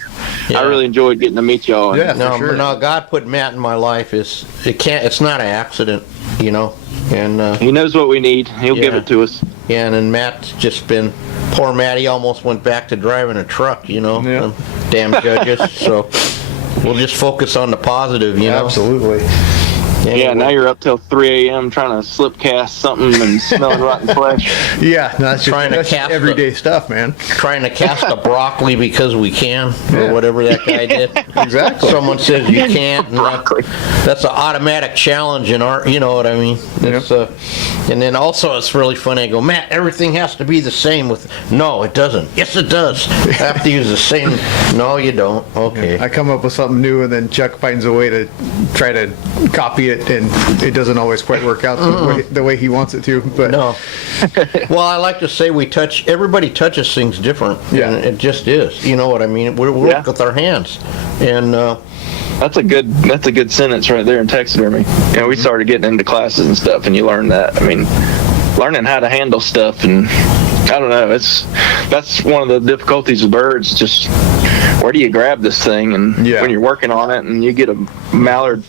I really enjoyed getting to meet y'all. Yeah. No, God put Matt in my life. It's not an accident, you know. And He knows what we need. He'll give it to us. Yeah, and then Matt's just been, poor Matt, he almost went back to driving a truck, you know. Yeah. damn judges. So we'll just focus on the positive, you know. Absolutely. Anyway. Yeah, now you're up till 3 a.m. trying to slip cast something and smelling rotten flesh. Yeah, no, that's Trying to just cast everyday stuff, man. Trying to cast a broccoli because we can, or whatever that guy did. Exactly. Someone says you can't. And Broccoli. that's an automatic challenge in art. You know what I mean? It's, and then also it's really funny. I go, Matt, everything has to be the same. No, it doesn't. Yes, it does. I have to use the same. No, you don't. Okay. I come up with something new, and then Chuck finds a way to try to copy it, and it doesn't always quite work out the way he wants it to. But No. Well, I like to say everybody touches things different. Yeah. And it just is. You know what I mean? We work with our hands. And, That's a good sentence right there in taxidermy. You know, we started getting into classes and stuff, and you learn that. I mean, learning how to handle stuff, and I don't know. That's one of the difficulties of birds. Just where do you grab this thing? And when you're working on it, and you get a mallard,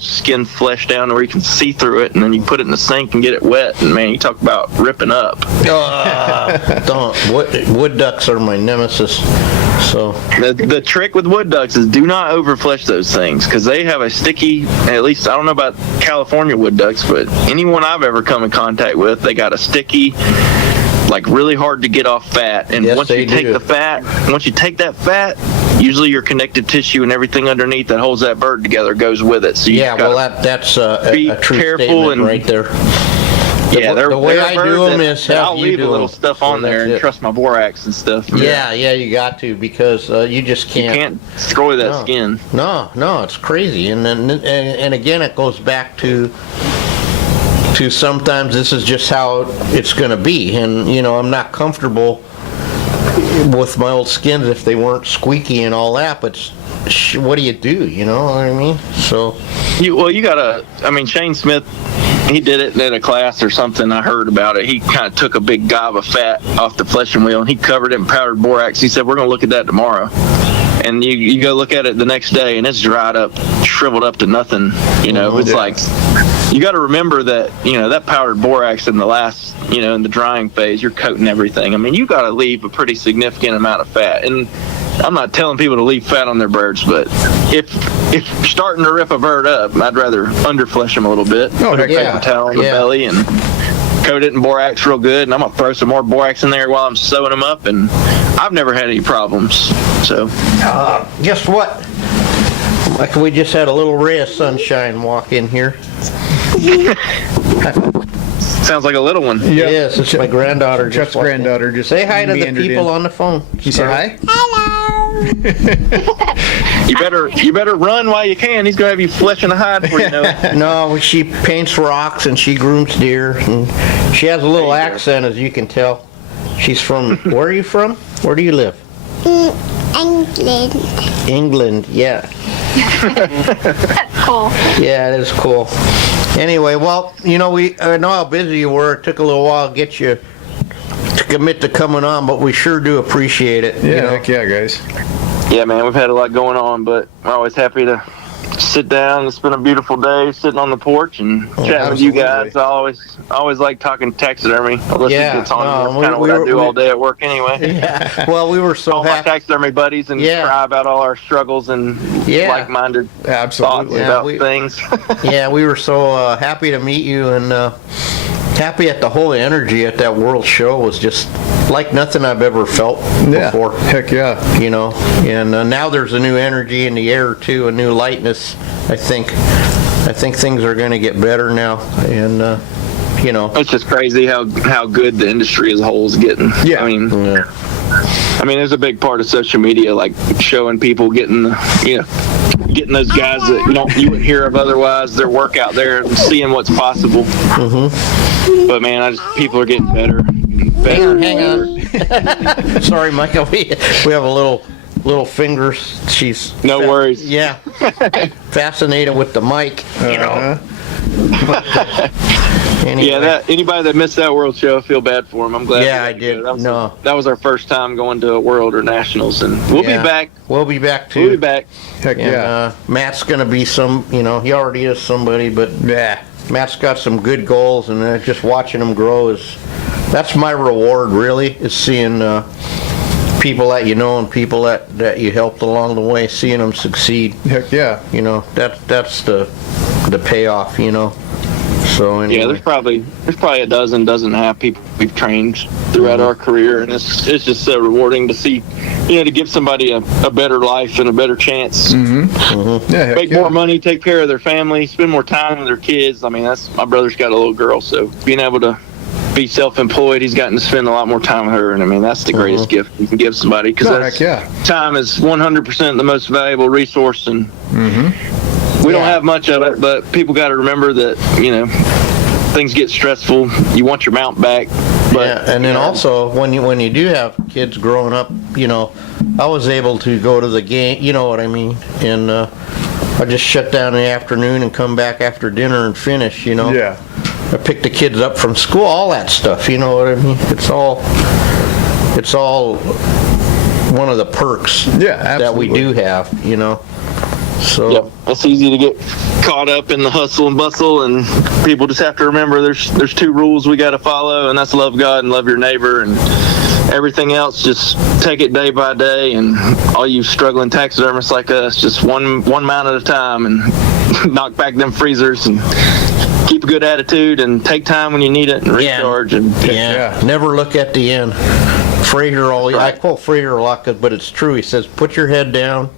skin flesh down where you can see through it, and then you put it in the sink and get it wet. And man, you talk about ripping up. don't. Wood ducks are my nemesis. So The trick with wood ducks is do not overflesh those things, because they have a sticky, at least I don't know about California wood ducks, but anyone I've ever come in contact with, they got a sticky, like really hard to get off fat. And Yes, once they you take do. once you take that fat, usually your connective tissue and everything underneath that holds that bird together goes with it. So you yeah, well that's be a true careful statement and- right there. yeah, the way I do them is have I'll you leave do a little them. stuff So on there that's and it. trust my borax and stuff. Yeah, you got to, because you just You can't. can't destroy that No. skin. No, it's crazy. And then and again, it goes back to sometimes this is just how it's going to be. And I'm not comfortable with my old skins if they weren't squeaky and all that. But what do? You know what I mean? So You gotta. I mean, Shane Smith, he did it in a class or something. I heard about it. He kind of took a big gob of fat off the fleshing wheel and he covered it in powdered borax. He said, "We're gonna look at that tomorrow." And you go look at it the next day, and it's dried up, shriveled up to nothing. It's like, you got to remember that that powdered borax in the last, in the drying phase, you're coating everything. I mean, you got to leave a pretty significant amount of fat. And I'm not telling people to leave fat on their birds, but if you're starting to rip a bird up, I'd rather underflesh them a little bit. Oh, Put a heck yeah. paper towel on the Yeah. belly and coat it in borax real good. And I'm gonna throw some more borax in there while I'm sewing them up. And I've never had any problems. So guess what? Like, we just had a little ray of sunshine walk in here. sounds like a little one. Yep. Yes, it's my granddaughter. just Chuck's walked in. granddaughter just Say hi to the meandered people in. on the phone. You say hi? You better run while you can. He's gonna have you flesh and hide before you know it. No, she paints rocks and she grooms deer. And she has a little There you go. accent, as you can tell. She's from, where are you from? Where do you live? England. England, yeah. That's cool. Yeah, it is cool. Anyway, well, I know how busy you were. It took a little while to get you to commit to coming on, but we sure do appreciate it. Yeah, heck yeah, guys. Yeah, man, we've had a lot going on, but I'm always happy to sit down. It's been a beautiful day sitting on the porch and chatting with you guys. I always like talking taxidermy. Alyssa Yeah, gets on. no, That's kind of what I do all day at work anyway. Yeah. Well, we were so All my happy. taxidermy buddies and Yeah. cry about all our struggles and Yeah. like-minded thoughts Absolutely. Yeah, about we- things. Yeah, we were so happy to meet you, and happy at the whole energy at that World Show was just like nothing I've ever felt Yeah. before. Heck yeah. And now there's a new energy in the air too, a new lightness. I think things are going to get better now, and It's just crazy how good the industry as a whole is getting. Yeah. I mean, there's a big part of social media, like showing people getting those guys that you wouldn't hear of otherwise, their work out there and seeing what's possible. Mm-hmm. But man, people are getting better. and better. Hang on. Sorry, Micah. We have a little fingers. She's No worries. Yeah, fascinated with the mic. Anyway. Yeah, anybody that missed that World Show, I feel bad for them. I'm glad. Yeah, they I got to did. go. No. That was our first time going to a World or Nationals, and we'll Yeah. be back. We'll be back too. We'll be back. Heck And, yeah. Matt's gonna be some. He already is somebody, but Yeah. Matt's got some good goals, and just watching him grow that's my reward. Really, is seeing people that you know and people that you helped along the way, seeing them succeed. Heck yeah. You know, that's the payoff, you know. So anyway. Yeah, there's probably a dozen and a half people we've trained throughout our career, and it's just so rewarding to see, you know, to give somebody a better life and a better chance. Yeah, heck Make yeah. more money, take care of their family, spend more time with their kids. I mean, that's my brother's got a little girl, so being able to be self-employed, he's gotten to spend a lot more time with her, and I mean, that's the greatest gift you can give somebody, because Heck yeah. time is 100% the most valuable resource, and we don't have much of it, but people got to remember that, you know, things get stressful. You want your mount back. But, yeah, and then also when you do have kids growing up, you know, I was able to go to the game, you know what I mean, and I just shut down in the afternoon and come back after dinner and finish, you know. Yeah. I pick the kids up from school, all that stuff, you know what I mean. It's all one of the perks that we do have, you know. So yep, it's easy to get caught up in the hustle and bustle, and people just have to remember there's two rules we got to follow, and that's love God and love your neighbor, and everything else just take it day by day. And all you struggling taxidermists like us, just one mount at a time, and knock back them freezers and keep a good attitude and take time when you need it and recharge. And never look at the end. Fraser I quote Fraser a lot, but it's true. He says, put your head down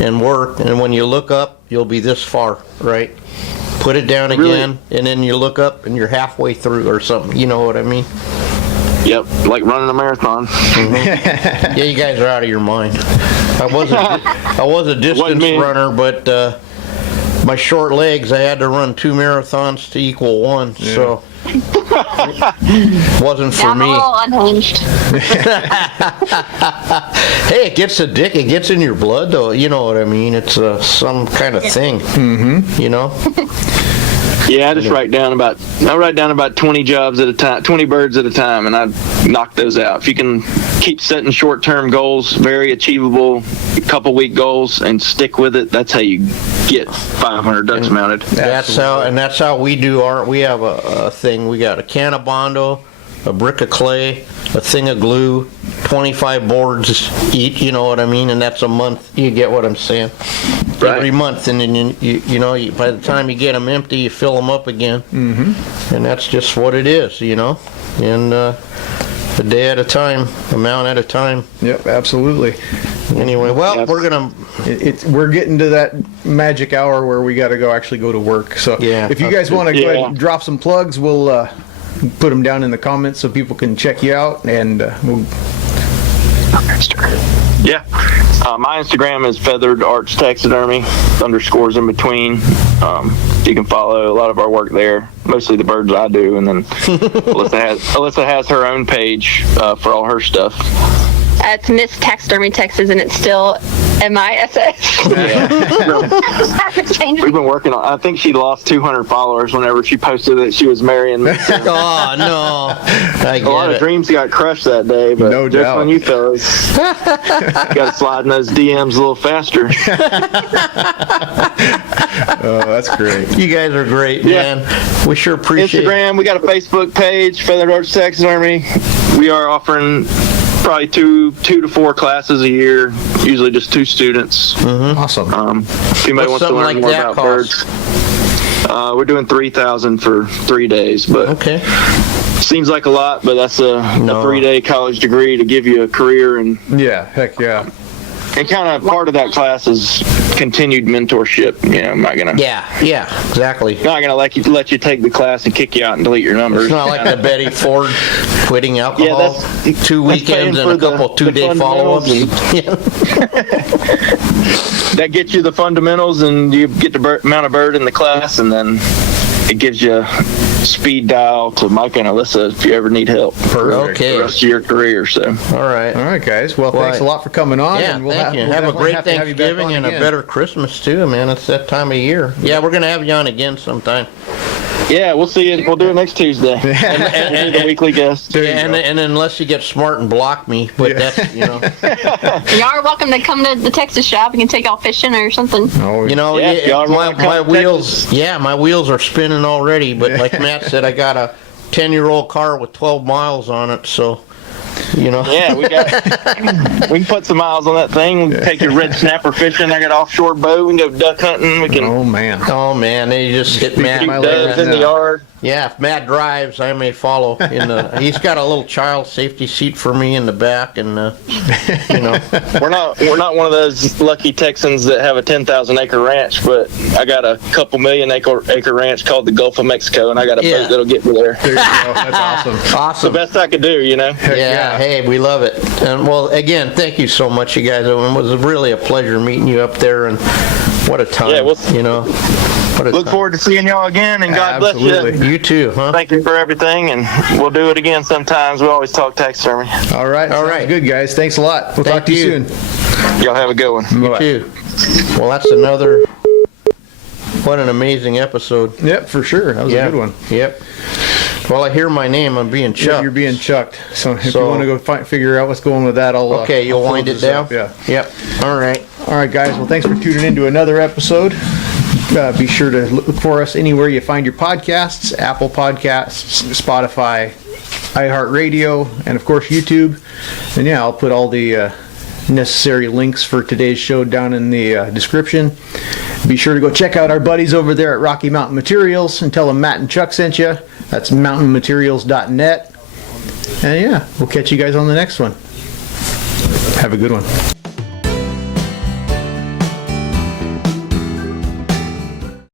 and work, and when you look up, you'll be this far, right? Put it down again, and then you look up and you're halfway through or something, you know what I mean? Yep, like running a marathon. Yeah, you guys are out of your mind. I was a distance runner, but my short legs, I had to run 2 marathons to equal 1, so wasn't for me. I'm all unhinged. Hey, it gets in your blood, though. You know what I mean? It's some kind of thing. You know. Yeah, I write down about 20 jobs at a time, 20 birds at a time, and I knock those out. If you can keep setting short-term goals, very achievable, couple-week goals, and stick with it, that's how you get 500 ducks mounted. That's how we do we have a thing. We got a can of Bondo, a brick of clay, a thing of glue, 25 boards each, you know what I mean? And that's a month. You get what I'm saying? Right. Every month, and then you know, by the time you get them empty, you fill them up again. And that's just what it is, you know. And a day at a time, a mount at a time. Yep, absolutely. Anyway, well, we're getting to that magic hour where we got to go to work. So if you guys want to go ahead and drop some plugs, we'll put them down in the comments so people can check you out, and we'll. Yeah. My Instagram is Feathered Arts Taxidermy, underscores in between. You can follow a lot of our work there, mostly the birds I do, and then Alyssa has her own page for all her stuff. It's Miss Taxidermy Texas, and it's still MISS. We've been working on. I think she lost 200 followers whenever she posted that she was marrying me. Oh no! A lot of dreams got crushed that day, but no just doubt. on you fellas, got to slide in those DMs a little faster. Oh, that's great. You guys are great, man. We sure appreciate Instagram. We got a Facebook page, Feathered Arts Taxidermy. We are offering probably two to 4 classes a year, usually just 2 students. Awesome. If anybody wants to learn more about birds, we're doing $3,000 for 3 days, but okay. Seems like a lot, but that's a 3-day college degree to give you a career, and heck yeah. And kind of part of that class is continued mentorship. You know, I'm not gonna. Yeah, exactly. Not gonna let you take the class and kick you out and delete your numbers. It's not like the Betty Ford quitting alcohol. Yeah, 2 weekends and a couple 2-day follow-ups. That gets you the fundamentals, and you get the amount of bird in the class, and then it gives you speed dial to Micah and Alyssa if you ever need help for the rest of your career. So all right, guys. Well, thanks a lot for coming on. Yeah, and thank you. Have a great Thanksgiving and a better Christmas too, man. It's that time of year. Yeah, we're gonna have you on again sometime. Yeah, we'll see you. We'll do it next Tuesday. and the weekly guest. And unless you get smart and block me, but that's, you know. You are welcome to come to the Texas shop. You can take y'all fishing or something. Oh, you know, my wheels, my wheels are spinning already. But like Matt said, I got a 10-year-old car with 12 miles on it, so you know. Yeah, we can put some miles on that thing. We can take your red snapper fishing. I got an offshore boat. We can go duck hunting. We can Oh man. Oh man, they just hit Matt. my shoot leg doves right in the now. yard. Yeah, if Matt drives, I may follow. He's got a little child safety seat for me in the back, and you know. We're not one of those lucky Texans that have a 10,000 acre ranch, but I got a couple million acre ranch called the Gulf of Mexico, and I got a Yeah. boat that'll get me there. There you go. That's awesome. The Awesome. best I could do, you know. Yeah, hey, we love it. And well, again, thank you so much, you guys. It was really a pleasure meeting you up there, and what a time. Yeah, well, you know. What a Look time. forward to seeing y'all again, and God bless Absolutely. you. You too, huh? Thank you for everything, and we'll do it again sometimes. We always talk taxidermy. All right. All Sounds right. good, guys. Thanks a lot. We'll Thank talk to you you. soon. Y'all have a good one. You Bye-bye. too. Well, that's another. What an amazing episode. Yep, for sure. That was a good one. Yep. Well, I hear my name. I'm being Yeah, chucked. you're being chucked. So if So- you want to go figure out what's going with that, I'll. Okay, you'll I'll wind close it this down? up. Yeah. Yep. All right. All right, guys. Well, thanks for tuning in to another episode. Be sure to look for us anywhere you find your podcasts: Apple Podcasts, Spotify, iHeart Radio, and of course YouTube. And yeah, I'll put all the necessary links for today's show down in the description. Be sure to go check out our buddies over there at Rocky Mountain Materials and tell them Matt and Chuck sent you. That's mountainmaterials.net. And yeah, we'll catch you guys on the next one. Have a good one.